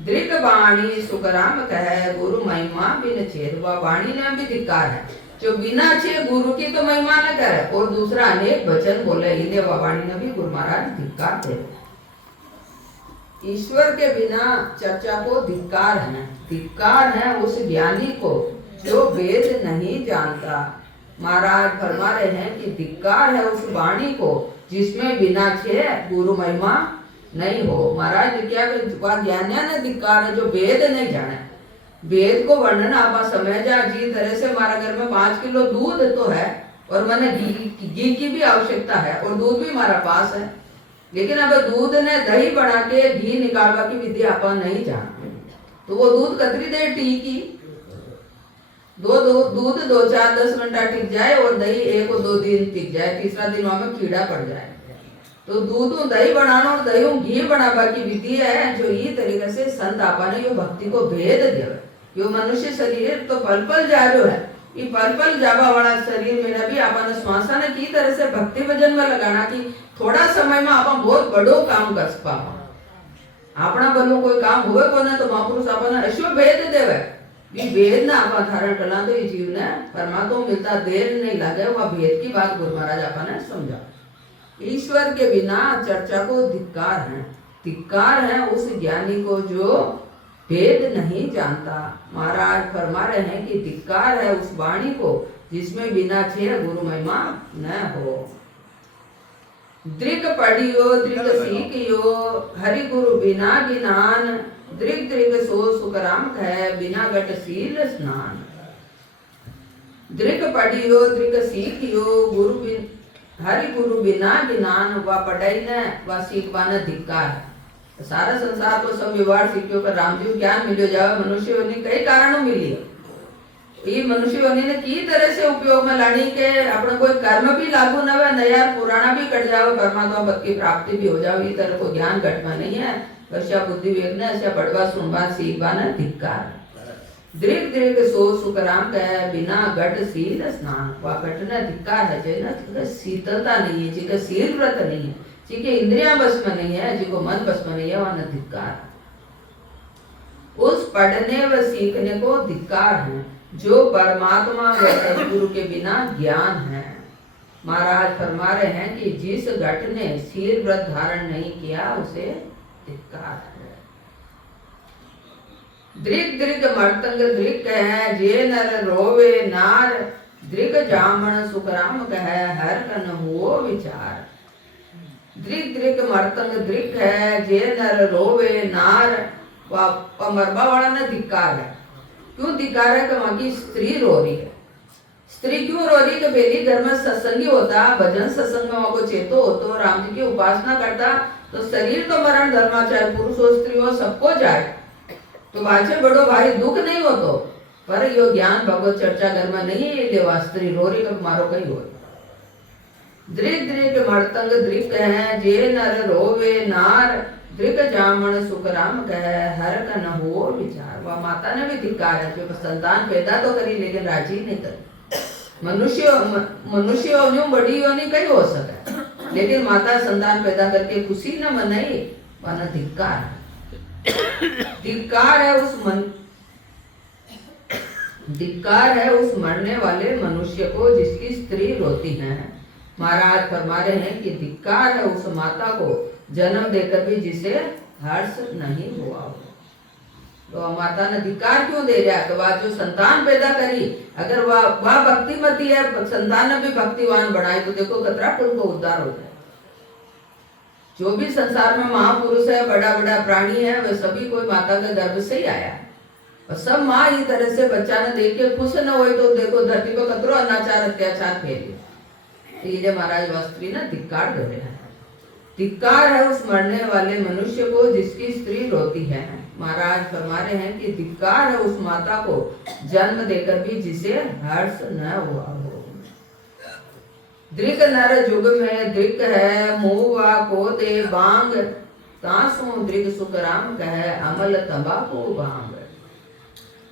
दृक वाणी सुख राम कहे गुरु महिमा बिन छेद। वह वाणी ने भी धिक्कार है जो बिना छे गुरु की तो महिमा न करे और दूसरा अनेक वचन बोले इन्हें वह वाणी ने भी गुरु महाराज धिक्कार दे। ईश्वर के बिना चर्चा को धिक्कार है उस ज्ञानी को जो वेद नहीं जानता। महाराज फरमा रहे हैं कि धिक्कार है उस वाणी को जिसमें बिना छे गुरु महिमा नहीं हो। महाराज क्या ज्ञानिया ने धिक्कार है जो वेद नहीं जाने। वेद को वर्णन आप समझ जा जी तरह से हमारा घर में 5 किलो दूध तो है और मैंने घी की भी आवश्यकता है और दूध भी हमारा पास है लेकिन अब दूध ने दही बना के घी निकालवा की विधि आप नहीं जानते तो वो दूध कतरी देर टीकी दूध 2-4-10 घंटा टिक जाए और दही 1-2 दिन टिक जाए तीसरा दिन वहां में कीड़ा पड़ जाए। तो दूध दही बनाना और दही घी बनावा की विधि है जो ये तरीके से संत आपा ने यो भक्ति को भेद दिया। यो मनुष्य शरीर तो पल पल जा रहा है ये पल पल जावा वाला शरीर में भी आपा ने श्वासा ने की तरह से भक्ति भजन में लगाना की थोड़ा समय में आप बहुत बड़ो काम कर पावा। अपना बनो कोई काम हुए को ना तो महापुरुष आपने अश्व भेद देवे ये भेद ना आपा धारण करना तो ये जीव ने परमात्मा मिलता देर नहीं लगे वह भेद की बात गुरु महाराज आपा ने समझा। ईश्वर के बिना चर्चा को धिक्कार है उस ज्ञानी को जो भेद नहीं जानता। महाराज फरमा रहे हैं कि धिक्कार है उस वाणी को जिसमें बिना छे गुरु महिमा न हो। दृक पढ़ियो दृक सीखियो हरि गुरु बिना गिनान दृक दृक सो सुख राम कह बिना गट सील स्नान। दृक पढ़ियो दृक सीखियो गुरु बिन हरि गुरु बिना ज्ञान व पढ़ाई न व सीखवा न धिक्कार। सारा संसार को सब व्यवहार सीखियो पर राम जी ज्ञान मिलो जावे मनुष्य ने कई कारणों मिली ये मनुष्य ने की तरह से उपयोग में लानी के अपना कोई कर्म भी लागू न हो नया पुराना भी कट जाओ परमात्मा पद की प्राप्ति भी हो जाओ ये तरह को ज्ञान घटवा नहीं है वर्षा बुद्धि वेग न ऐसा बड़वा सुनवा सीखवा न धिक्कार। दृक दृक सो सुखराम कह बिना घट शील स्नान वा घट न धिक्कार है जिन्हें शीतलता नहीं है जिनका शील व्रत नहीं है जिनके इंद्रिया बस में नहीं है जिनको मन बस में नहीं है वह न धिक्कार। उस पढ़ने व सीखने को धिक्कार है जो परमात्मा व सद्गुरु के बिना ज्ञान है। महाराज फरमा रहे हैं कि जिस घट ने शील व्रत धारण नहीं किया उसे धिक्कार है। दृक दृक मर्तंग दृक कह जे नर रोवे नार दृक जामन सुखराम कह हर कन हुओ विचार। दृक दृक मर्तंग दृक है जे नर रोवे नार व मरबा वाला ने धिक्कार है। क्यों धिक्कार है कि वहां की स्त्री रो रही है। स्त्री क्यों रो रही कि बेली घर में सत्संगी होता भजन सत्संग में वहां को चेतो होतो राम जी की उपासना करता तो शरीर तो मरण धर्मा चाहे पुरुष हो स्त्री हो सबको जाए तो बाचे बड़ो भारी दुख नहीं हो तो पर यो ज्ञान भगवत चर्चा घर में नहीं लेवा स्त्री रो रही कब मारो कहीं हो। दृक दृक मर्तंग दृक है जे नर रोवे नार दृक जामन सुखराम कह हर का न हो विचार। वह माता ने भी धिक्कार है जो संतान पैदा तो करी लेकिन राजी नहीं करी। मनुष्य योनियों बड़ी योनि कहीं हो सके लेकिन माता संतान पैदा करके खुशी न मनाई वह न धिक्कार है। धिक्कार है उस मरने वाले मनुष्य को जिसकी स्त्री रोती है। महाराज फरमा रहे हैं कि धिक्कार है उस माता को जन्म देकर भी जिसे हर्ष नहीं हुआ हो। तो माता ने धिक्कार क्यों दे रहा है? तो वह जो संतान पैदा करी अगर वह भक्तिमती है संतान ने भी भक्तिवान बनाई तो देखो कतरा कुल को उद्धार हो जाए। जो भी संसार में महापुरुष है बड़ा बड़ा प्राणी है वह सभी कोई माता के गर्भ से ही आया है और सब माँ ही तरह से बच्चा ने देख के खुश न हो तो देखो धरती पर कतरो अनाचार अत्याचार फैले। ये महाराज वस्त्री ने धिक्कार दे रहे हैं। धिक्कार है उस मरने वाले मनुष्य को जिसकी स्त्री रोती है। महाराज फरमा रहे हैं कि धिक्कार है उस माता को जन्म देकर भी जिसे हर्ष न हुआ हो। दृक नर जुग में दृक है मुआ को दे बांग तासु दृक सुखराम कह अमल तंबाकू बांग।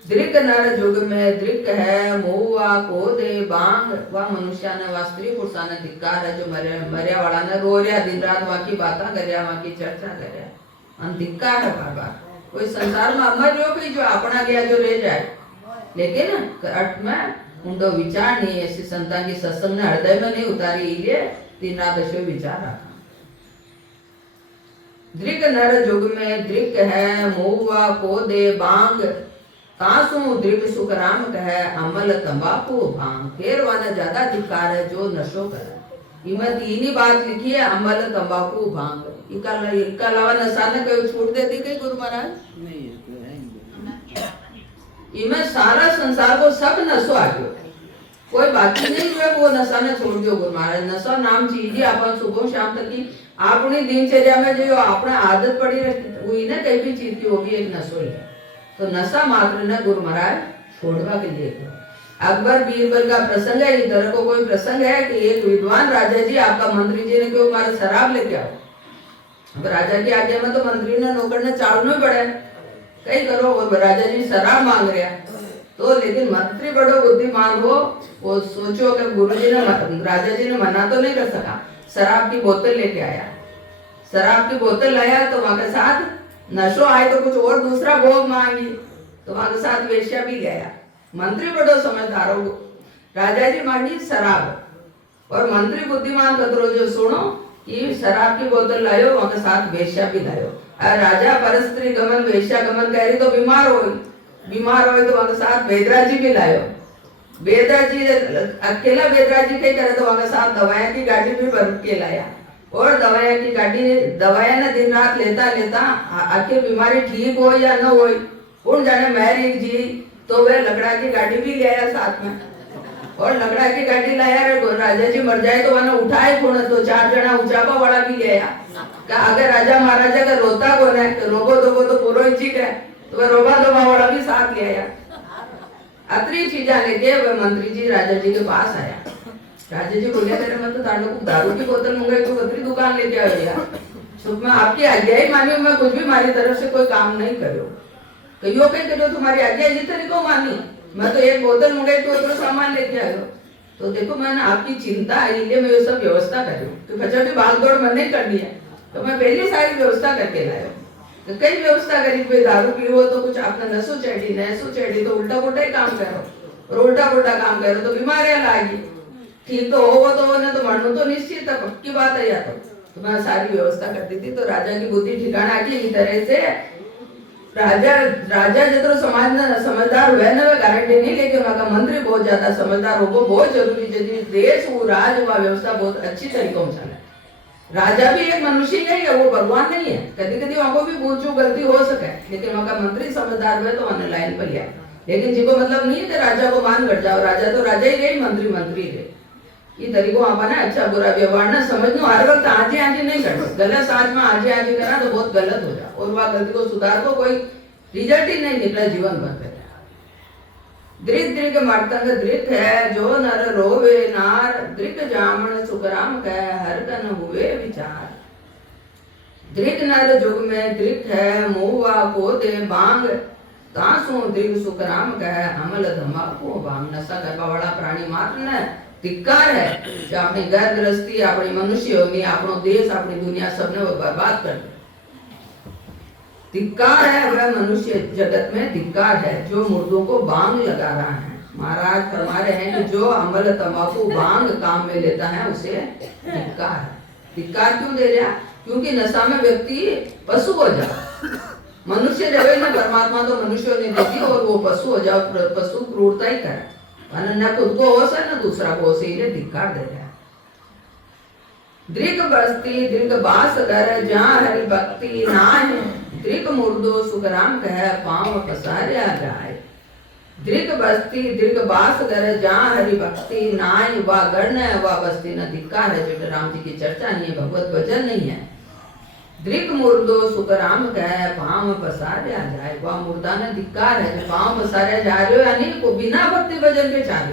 दृक नर जुग में दृक है मुआ को दे बांग। वह मनुष्य ने वह स्त्री पुरुषा ने धिक्कार है जो मरिया वाला ने रो रहा दिन रात वहां की बातें कर रहा वहां की चर्चा कर रहा धिक्कार है बार बार। कोई संसार में अमर जो भी जो अपना गया जो ले जाए लेकिन अर्थ में उनको विचार नहीं ऐसी संतान की सत्संग ने हृदय में नहीं उतारी इसलिए दिन रात ऐसे विचार रखा। दृक नर जुग में दृक है मुआ को दे बांग तासु दृक सुखराम कह अमल तंबाकू भांग। फिर वाला ज्यादा धिक्कार है जो नशो करे। इमत इन्हीं बात लिखी है अमल तंबाकू भांग। इसका अलावा नशा ने कोई छूट देती कहीं गुरु महाराज नहीं। इनमें सारा संसार को सब नशो आ गयो कोई बाकी नहीं हुआ वो नशा ने छोड़ दियो गुरु महाराज। नशा नाम चीज ही अपन सुबह शाम तक की अपनी दिनचर्या में जो अपना आदत पड़ी हुई ना कई भी चीज की वो भी एक नशो ही है। तो नशा मात्र ने गुरु महाराज छोड़वा के लिए अकबर बीरबल का प्रसंग है। इधर को कोई प्रसंग है कि एक विद्वान राजा जी आपका मंत्री जी ने क्यों हमारा शराब लेके आओ। अब राजा की आज्ञा में तो मंत्री ने नौकर ने चालना ही पड़े कई करो और राजा जी शराब मांग रहा तो लेकिन मंत्री बड़ो बुद्धिमान हो वो सोचो कि गुरु जी ने राजा जी ने मना तो नहीं कर सका। शराब की बोतल लेके आया। शराब की बोतल लाया तो वहां के साथ नशो आए तो कुछ और दूसरा भोग मांगी तो वहां के साथ वेश्या भी गया। मंत्री बड़ो समझदार हो राजा जी मांगी शराब और मंत्री बुद्धिमान कतरो जो सुनो कि शराब की बोतल लायो वहां के साथ वेश्या भी लायो। राजा परस्त्री गमन वेश्या गमन कह रही तो बीमार हो तो वहां के साथ बेदराज जी भी लायो। बेदराज जी अकेला बेदराज जी कहीं करे तो वहां के साथ दवाएं की गाड़ी भी भर के लाया और दवाएं की गाड़ी दवाएं ना दिन रात लेता आखिर बीमारी ठीक हो या न हो उन जाने मैरिज जी तो वह लकड़ा की गाड़ी भी ले आया साथ में। और लकड़ा की गाड़ी लाया रे राजा जी मर जाए तो वहां उठाए कौन तो 4 जना उचापा वाला भी ले आया का अगर राजा महाराजा का रोता कौन है तो रोबो दोबो तो पुरोहित जी का तो वह रोबा दोबा वाला भी साथ ले आया। अतरी चीजा लेके वह मंत्री जी राजा जी के पास आया। राजा जी बोले तेरे मैं तो तांडो को दारू की बोतल मंगाई तो अतरी दुकान लेके आया यार तो मैं आपकी आज्ञा ही मानी मैं कुछ भी मारी तरफ से कोई काम नहीं करो कहियो कहीं करो तुम्हारी आज्ञा ये तरीको मानी मैं तो एक बोतल मंगाई तो सामान लेके आयो तो देखो मैंने आपकी चिंता है इसलिए मैं ये सब व्यवस्था कर रही हूँ तो बच्चा भी भाग दौड़ मन नहीं करनी है तो मैं पहले सारी व्यवस्था करके लाया तो कई व्यवस्था करी कोई दारू पीवो तो कुछ आपने नसो चढ़ी तो उल्टा पुल्टा ही काम करो और उल्टा पुल्टा काम करो तो बीमारियां लागी ठीक तो होगा तो वो तो मरना तो निश्चित है पक्की बात है या तो मैं सारी व्यवस्था करती थी तो राजा की बुद्धि ठिकाना की इस तरह से राजा जितना समाज ना समझदार हुए ना गारंटी नहीं लेकिन वहाँ मंत्री बहुत ज्यादा समझदार हो वो बहुत जरूरी है देश वो राज व व्यवस्था बहुत अच्छी तरीकों से चले। राजा भी एक मनुष्य ही है वो भगवान नहीं है कभी कभी वहाँ को भी भूल चूक गलती हो सके लेकिन वहाँ का मंत्री समझदार हुए तो वहाँ लाइन पर लिया लेकिन जिनको मतलब नहीं है कि राजा को मान कर जाओ राजा तो राजा ही रहे मंत्री रहे ये तरीको आपने अच्छा बुरा व्यवहार ना समझनो हर वक्त आजे नहीं करना गलत साथ में आजे करना तो बहुत गलत हो जाए और वह गलती को सुधार को कोई रिजल्ट ही नहीं निकला जीवन भर कर दृक दृक मर्तंग दृक है जो नर रोवे नार दृक जामन सुखराम कह हर कन हुए विचार दृक नर जुग में दृक है मुआ को दे बांग तासु दृक सुखराम कह अमल धमाको बांग नशा करवा वाला प्राणी मात्र ने धिक्कार है जो अपनी घर गृहस्थी अपनी मनुष्य होगी अपनो देश अपनी दुनिया सबने वो बर्बाद कर दिया। धिक्कार है वह मनुष्य जगत में धिक्कार है जो मुर्दों को बांग लगा रहा है। महाराज फरमा रहे हैं कि जो अमल तंबाकू बांग काम में लेता है उसे धिक्कार है। धिक्कार क्यों दे रहा क्योंकि नशा में व्यक्ति पशु हो जाए मनुष्य जब ना परमात्मा तो मनुष्य ने देखी और वो पशु हो जाए पशु क्रूरता ही करे न खुद को होश है न दूसरा को होश इन्हें धिक्कार दे रहा है। दृक बस्ती दृक बास घर जहाँ हरि भक्ति नाय दृक मुर्दो सुखराम कह पाँव पसार्या जाए। दृक बस्ती दृक बास घर जहाँ हरि भक्ति नाय व गण व बस्ती न धिक्कार है जो राम जी की चर्चा नहीं है भगवत भजन नहीं है। दृक मुर्दो सुखराम कह पाँव पसार्या जाए वह मुर्दा ने धिक्कार है जो पाँव पसार्या जा रहे हो यानी को बिना भक्ति भजन के चाहे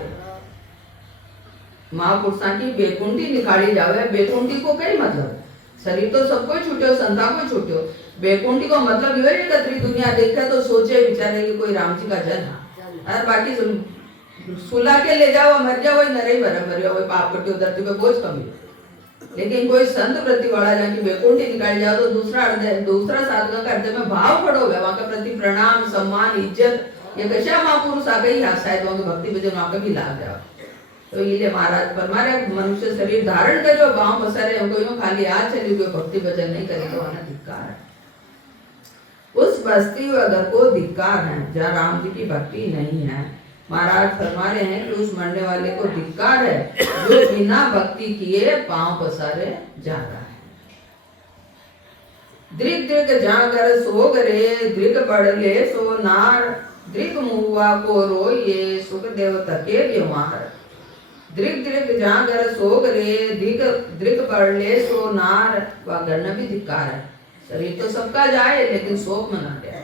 महापुरुषा की बेकुंठी निकाली जावे बेकुंठी को कई मतलब शरीर तो सबको छूटे संता को छूटे बेकुंठी को मतलब ये है कतरी दुनिया देखे तो सोचे विचारे कि कोई राम जी का जन है और बाकी सुला के ले जाओ मर जाओ वही नरे मर जाओ पाप कटी धरती पे बोझ कमी लेकिन कोई संत वृत्ति वाला जाके बेकुंठी निकाल जाओ तो दूसरा साधना करते में भाव खड़ो है वहां का प्रति प्रणाम सम्मान इज्जत ये कशा महापुरुष आ गई शायद वहां भक्ति भजन वहां का भी लाभ जाओ तो ये महाराज परमारे मनुष्य शरीर धारण करो गांव पसारे उनको यूं खाली आज चली कोई भक्ति भजन नहीं करे तो वहां धिक्कार है। उस बस्ती व घर को धिक्कार है जहाँ राम जी की भक्ति नहीं है। महाराज फरमा रहे हैं कि उस मरने वाले को धिक्कार है जो बिना भक्ति किए पांव पसारे जा रहा है। दृक दृक जागर सोग रे दृक पढ़ ले सो नार दृक मुआ को रोये सुख देव तके व्यवहार। दृक दृक जागर सोग रे दृक पढ़ ले सो नार वह गणना भी धिक्कार है। शरीर तो सबका जाए लेकिन शोक मना गया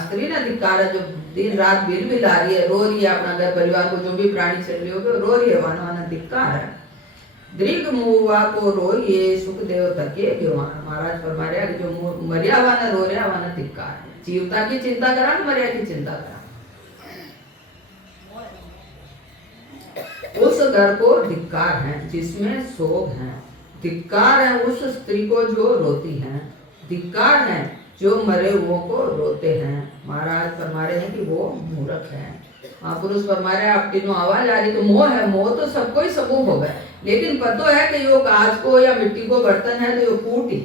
स्त्री ने धिक्कार है जो दिन रात बिल भी ला रही है रो रही है अपना घर परिवार को जो भी प्राणी चल रही होगी रो रही है वाना धिक्कार है। दृग मुआ को रोइए सुख देव तके महाराज फरमा रहे हैं जो मरिया वाना रो रहा वाना धिक्कार है। जीवता की चिंता करा मरिया की चिंता करा उस घर को धिक्कार है जिसमें शोक है। धिक्कार है उस स्त्री को जो रोती है। धिक्कार है जो मरे हुओं को रोते हैं। महाराज फरमा रहे हैं कि वो मूर्ख है। महापुरुष फरमा रहे हैं आप तीनों आवाज आ रही तो मोह है मोह तो सबको ही सबूत हो गए लेकिन पतो है कि यो कांच को या मिट्टी को बर्तन है तो यो फूटी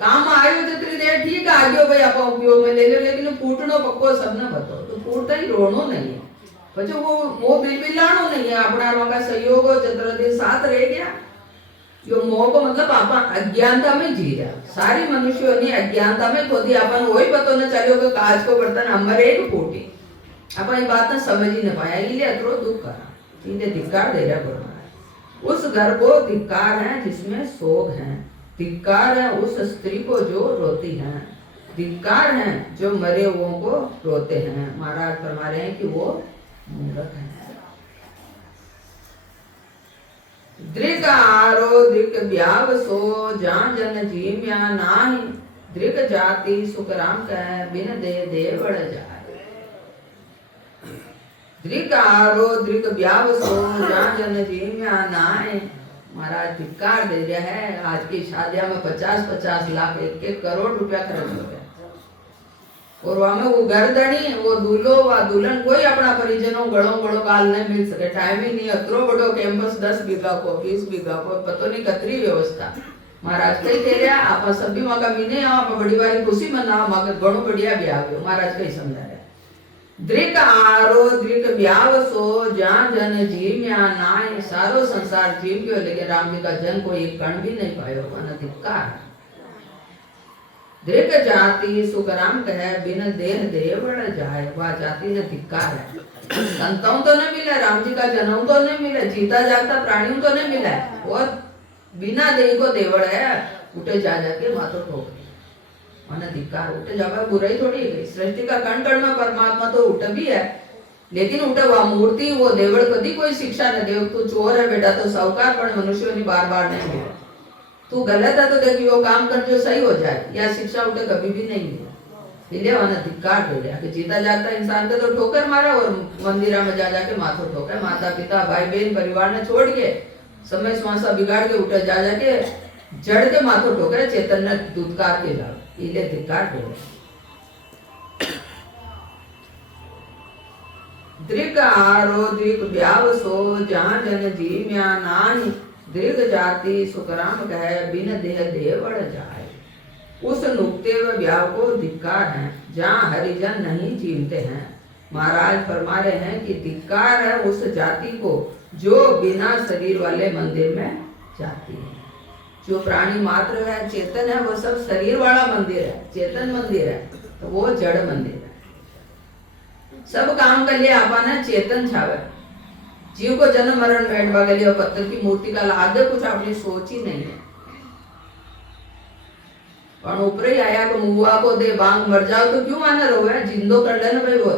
काम आयो जितनी देर ठीक है आगे भाई आप उपयोग में ले लो लेकिन फूटनो पक्को सबने बतो तो फूटता ही रोनो नहीं है પછી वो बिलबिलाणो नहीं है अपना का सहयोग चतुर्दी साथ रह गया। यो मोह को मतलब अपन अज्ञानता में जी रहा सारी मनुष्यों ने अज्ञानता में खोदी अपन वही पतो न चलो कि कांच को बर्तन हमारे एक फूटी अपन ये बात न समझ ही न पाया इसलिए अतरो दुख करा इन्हें धिक्कार दे रहा गुरु महाराज। उस घर को धिक्कार है जिसमें शोक है, धिक्कार है उस स्त्री को जो रोती है, धिक्कार है जो मरे हुओं को रोते हैं। महाराज फरमा रहे हैं कि वो मूर्ख है। दृक आरो दृक ब्याव सो जान जन जीम्या नाही, दृक जाति सुख राम कह बिन दे देवड़ जाए। दृक आरो दृक ब्याव सो जान जन जीम्या नाही। महाराज धिक्कार दे रहा है। आज की शादियां में 50-50 लाख 1-1 करोड़ रुपया खर्च हो गया, और वहां में वो गर्दनी वो दूल्हो व दुल्हन कोई अपना परिजनों गड़ो काल नहीं मिल सके। टाइम ही नहीं, अतरो बड़ो कैंपस 10 बीघा को 20 बीघा को पतो नहीं कतरी व्यवस्था। महाराज कही कह रहा आप सभी मगा मीने आप बड़ी बारी खुशी मना मगर घणो बढ़िया ब्याह गयो। महाराज कही समझा रहे दृक आरो दृक ब्याव सो जान जन जीम्या नाय। सारो संसार जीव गयो लेकिन राम जी का जन कोई एक कण भी नहीं पायो। धिक्कार। दृक जाति सुखराम कहे बिन देह देवड़ जाए। वह जाति ने धिक्कार है। संतों तो नहीं मिले, राम जी का जन्म तो नहीं मिले, जीता जागता प्राणियों तो नहीं मिला, और बिना देह को देवड़ है। उठे जा जाके माथो ठोक माना धिक्कार। उठे जावा बुराई थोड़ी है। सृष्टि का कण कण में परमात्मा तो उठ भी है, लेकिन उठे वह मूर्ति वो देवड़ कभी कोई शिक्षा न दे। तू चोर है बेटा तो साहूकार, पर मनुष्य ने बार बार नहीं मिले। तू गलत है तो देखिए वो काम कर जो सही हो जाए, या शिक्षा उठे कभी भी नहीं मिले। इसलिए वहां धिक्कार दे रहा कि जीता जाता इंसान को तो ठोकर मारा, और मंदिरा में जा जाके माथो ठोका। माता पिता भाई बहन परिवार ने छोड़ के समय स्वासा बिगाड़ के उठे जा जाके जड़ के माथो ठोके। चेतन ने दूतकार के जाओ, इसलिए धिक्कार दे रहे। दृक आरो दृक ब्याव सो जहां जन जीम्या नानी, दृक जाति सुखराम कहे बिन देह देवड़ जाए। उस नुकते व ब्याह को धिक्कार है जहाँ हरिजन नहीं जीवते हैं। महाराज फरमा रहे हैं कि धिक्कार है उस जाति को जो बिना शरीर वाले मंदिर में जाती है। जो प्राणी मात्र है, चेतन है, वो सब शरीर वाला मंदिर है, चेतन मंदिर है, तो वो जड़ मंदिर है। सब काम के लिए आपने चेतन छावे। जीव को जन्म मरण बैठवा के लिए और पत्थर की मूर्ति का आगे कुछ अपनी सोच ही नहीं है। और ऊपर ही आया तो मुआ को दे बांग मर जाओ तो क्यों आना रोवे, जिंदो कर लेना भाई। वो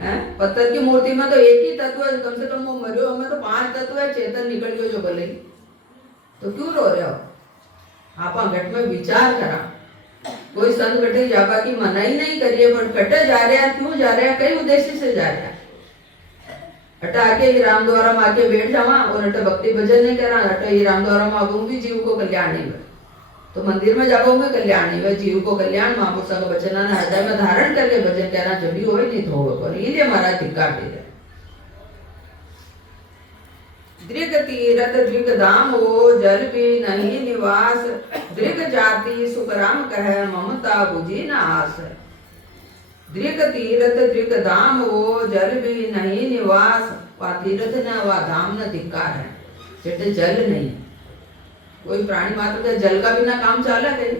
है पत्थर की मूर्ति में तो एक ही तत्व है, कम से कम वो मरियो हमें तो 5 तत्व है, चेतन निकल गयो जो गले, तो क्यों रो रहे हो। आप घट में विचार करा। कोई संत कटे जापा की मनाही नहीं करिए, पर कटे जा रहे हैं, क्यों जा रहे हैं, कई उद्देश्य से जा रहे हैं। अटा आके ही राम द्वारा में आके बैठ जावा और अटे भक्ति भजन नहीं करा, अटे ही राम द्वारा में आगू भी जीव को कल्याण नहीं हुआ। तो मंदिर में जाओ में कल्याण नहीं हुआ, जीव को कल्याण महापुरुषों का वचन हृदय में धारण करके भजन कहना जब भी हो नहीं तो होगा। इसलिए महाराज धिक्कार दे रहे। दृग तीरथ दृग धाम हो जल भी नहीं निवास, दृग जाति सुखराम कहे ममता बुझी न आस। दृग तीरथ दृग धाम हो जल भी नहीं निवास। वह तीर्थ न वह धाम न धिक्कार है जेटे जल नहीं। कोई प्राणी मात्र के जल का बिना काम चाला गई,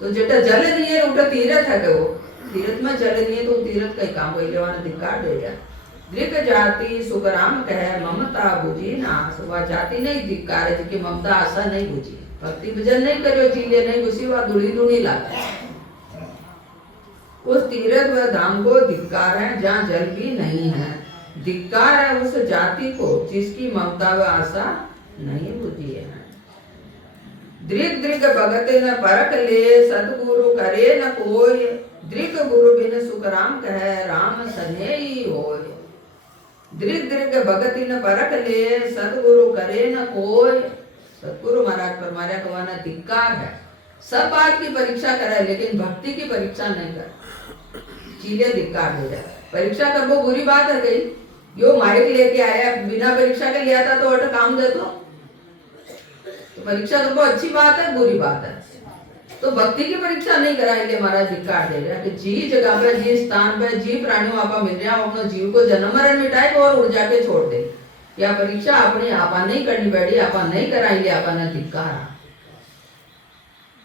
तो जेटा जल नहीं है उठा तीर्थ है। वो तीर्थ में जल नहीं है तो तीर्थ का ही काम कोई लेवाना धिक्कार दे दिया। दृक जाति सुखराम कहे ममता बुझी नास। वह जाति नहीं धिक्कार है जिसकी ममता आशा नहीं बुझी, भक्ति भजन नहीं करो, चीले नहीं घुसी, वह दुड़ी दुड़ी लाता है। उस तीर्थ व धाम को धिक्कार है जहाँ जल भी नहीं है। धिक्कार है उस जाति को जिसकी ममता व आशा नहीं बुझी है। दृक दृक भगत न परख ले सतगुरु करे न कोय, दृक गुरु बिन सुखराम कहे राम सने ही होय। दृक दृक भगति न परख ले सतगुरु करे न कोय। सतगुरु महाराज परमार्या कवाना धिक्कार है। सब बात की परीक्षा करे लेकिन भक्ति की परीक्षा नहीं कर, चीले धिक्कार हो जाए। परीक्षा कर वो बुरी बात है गई। यो माइक लेके आया बिना परीक्षा के लिया था तो और काम दे दो, तो परीक्षा तो बहुत अच्छी बात है, बुरी बात है। तो भक्ति की परीक्षा नहीं कराएंगे महाराज धिक्कार दे रहा है कि जी जगह पे जी स्थान पे जी प्राणियों आपा मिल रहा अपना जीव को जन्म मरण मिटाए और उड़ जाके छोड़ दे। या परीक्षा अपने आपा नहीं करनी पड़ी, आपा नहीं कराएंगे, आपा ने धिक्कार।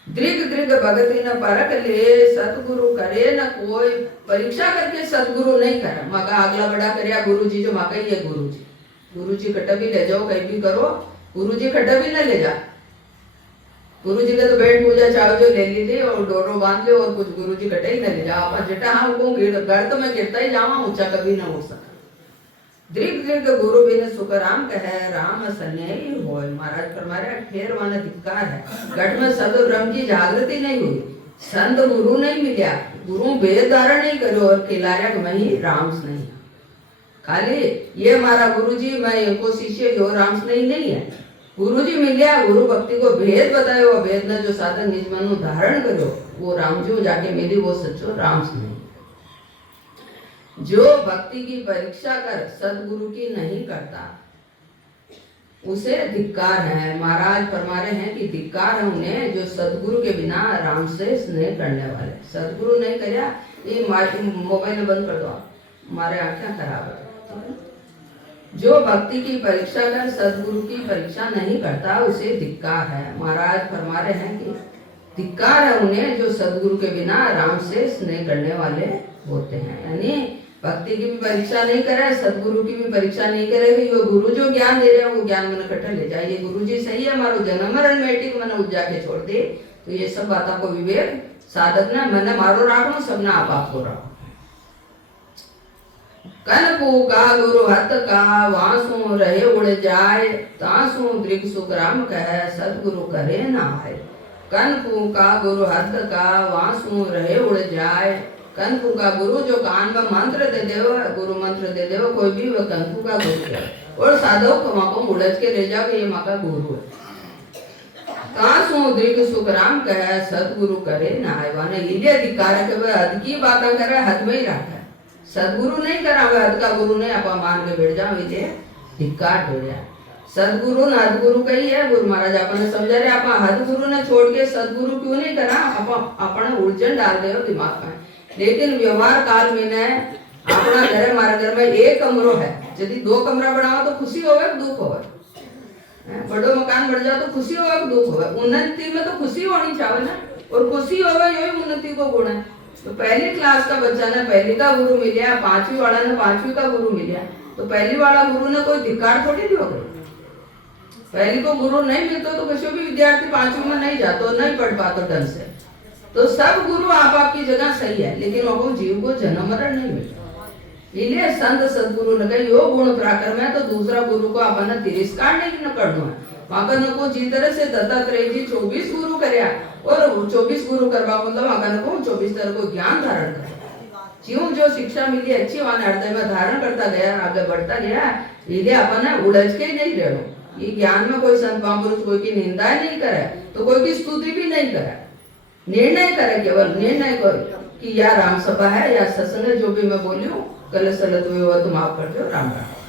दृग दृग भगति न परख ले सतगुरु करे न कोई। परीक्षा करके सतगुरु नहीं करा, मका अगला बड़ा करया गुरु जी जो माका ही है गुरु जी गुरु जी खट्टा भी ले जाओ, कहीं भी करो, गुरु जी खट्टा भी न ले जा। गुरु जी का तो बैठ पूजा चाहो जो ले लीजिए और डोरो बांध ले और कुछ गुरु जी कटे ही न ले जा। आप जटा हाँ को घर तो मैं गिरता ही जावा, ऊंचा कभी ना हो सका। दृग दृग गुरु बिन सुख राम कहे, राम सन्याय होय। महाराज फरमाया ठेर माना धिक्कार है, घट में सब ब्रह्म की जागृति नहीं हुई, संत गुरु नहीं मिला, गुरु वेद धारण नहीं करो और खिलाया वही राम नहीं। खाली ये हमारा गुरु जी मैं इनको शिष्य जो राम नहीं है, गुरु जी मिल गया, गुरु भक्ति को भेद बतायो, भेद ने जो साधन निज मनु धारण करो वो राम जो जाके मिली वो सच्चो राम नहीं। जो भक्ति की परीक्षा कर सदगुरु की नहीं करता उसे धिक्कार है। महाराज फरमा रहे हैं कि धिक्कार है उन्हें जो सदगुरु के बिना राम से स्नेह करने वाले। सदगुरु नहीं करया, ये मोबाइल बंद कर दो, हमारे आंखें खराब है। जो भक्ति की परीक्षा कर सदगुरु की परीक्षा नहीं करता उसे धिक्कार है। महाराज फरमा रहे हैं कि धिक्कार है उन्हें जो सदगुरु के बिना राम से स्नेह करने वाले होते हैं। यानी भक्ति की भी परीक्षा नहीं करे, सदगुरु की भी परीक्षा नहीं करे, ये गुरु जो ज्ञान दे रहे हैं वो ज्ञान मन कट्ठा ले जाए। ये गुरु जी सही है, हमारो जन्म मरण मेटिक मन उजा के छोड़ दे, तो ये सब बातों को विवेक साधक ने मन मारो राखो, सबने आप आपको राखो। कनपू का गुरु हत का वासु रहे उड़ जाए, तासु दृग सुख राम कहे सदगुरु करे ना आए। कनपू का गुरु हत का वासु रहे उड़ जाए। कनपू का गुरु जो कान में मंत्र दे दे, गुरु मंत्र दे दे कोई भी, वह कनपू का गुरु है। और साधो को माँ को उड़ज के ले जाओ, ये माँ का गुरु है। तासु दृग सुख राम कहे सदगुरु करे ना आए। वाने इले अधिकार के वह हद की बातें करे, हद में ही रखा है। सदगुरु नहीं करा, हद का गुरु नहीं आप मान के बैठ जाओ, इसे धिक्कार हो जाए। सदगुरु न हदगुरु कही है, गुरु महाराज अपने समझा रहे, आप हद गुरु ने छोड़ के सदगुरु क्यों नहीं करा, अपना उलझन डाल दे दिमाग में। लेकिन व्यवहार काल में ने अपना घर, हमारे घर में एक कमरो है, यदि 2 कमरा बनाओ तो खुशी होगा दुख होगा, बड़ो मकान बढ़ जाओ तो खुशी होगा दुख होगा। उन्नति में तो खुशी होनी चाहिए ना, और खुशी होगा यही उन्नति को गुण है। तो पहली क्लास का बच्चा ने पहली का गुरु मिला, 5वीं वाला ने 5वीं का गुरु मिला, तो पहली वाला गुरु ने कोई धिक्कार थोड़ी दी हो गई। पहली को गुरु नहीं मिलता तो किसी भी विद्यार्थी 5वीं में नहीं जाता, नहीं पढ़ पाता ढंग से। तो सब गुरु आप आपकी जगह सही है, लेकिन वो जीव को जन्म मरण नहीं मिलता। इसलिए संत सदगुरु ने कहा यो गुण पराक्रम है, तो दूसरा गुरु को अपना तिरस्कार नहीं करना है। वहां को जिस तरह से दत्तात्रेय जी 24 गुरु करया, और 24 गुरु करवा मतलब वहां को 24 तरह को ज्ञान धारण कर जीव जो शिक्षा मिली अच्छी वहां हृदय में धारण करता गया, आगे बढ़ता गया। इसलिए अपन उलझ के ही नहीं रहना। ये ज्ञान में कोई संत महापुरुष कोई की निंदा नहीं करे, तो कोई की स्तुति भी नहीं करे, निर्णय करे, केवल निर्णय करो कि या राम सभा है या सत्संग, जो भी मैं बोली हूँ गलत सलत हुए हुआ तो माफ कर दो। राम राम।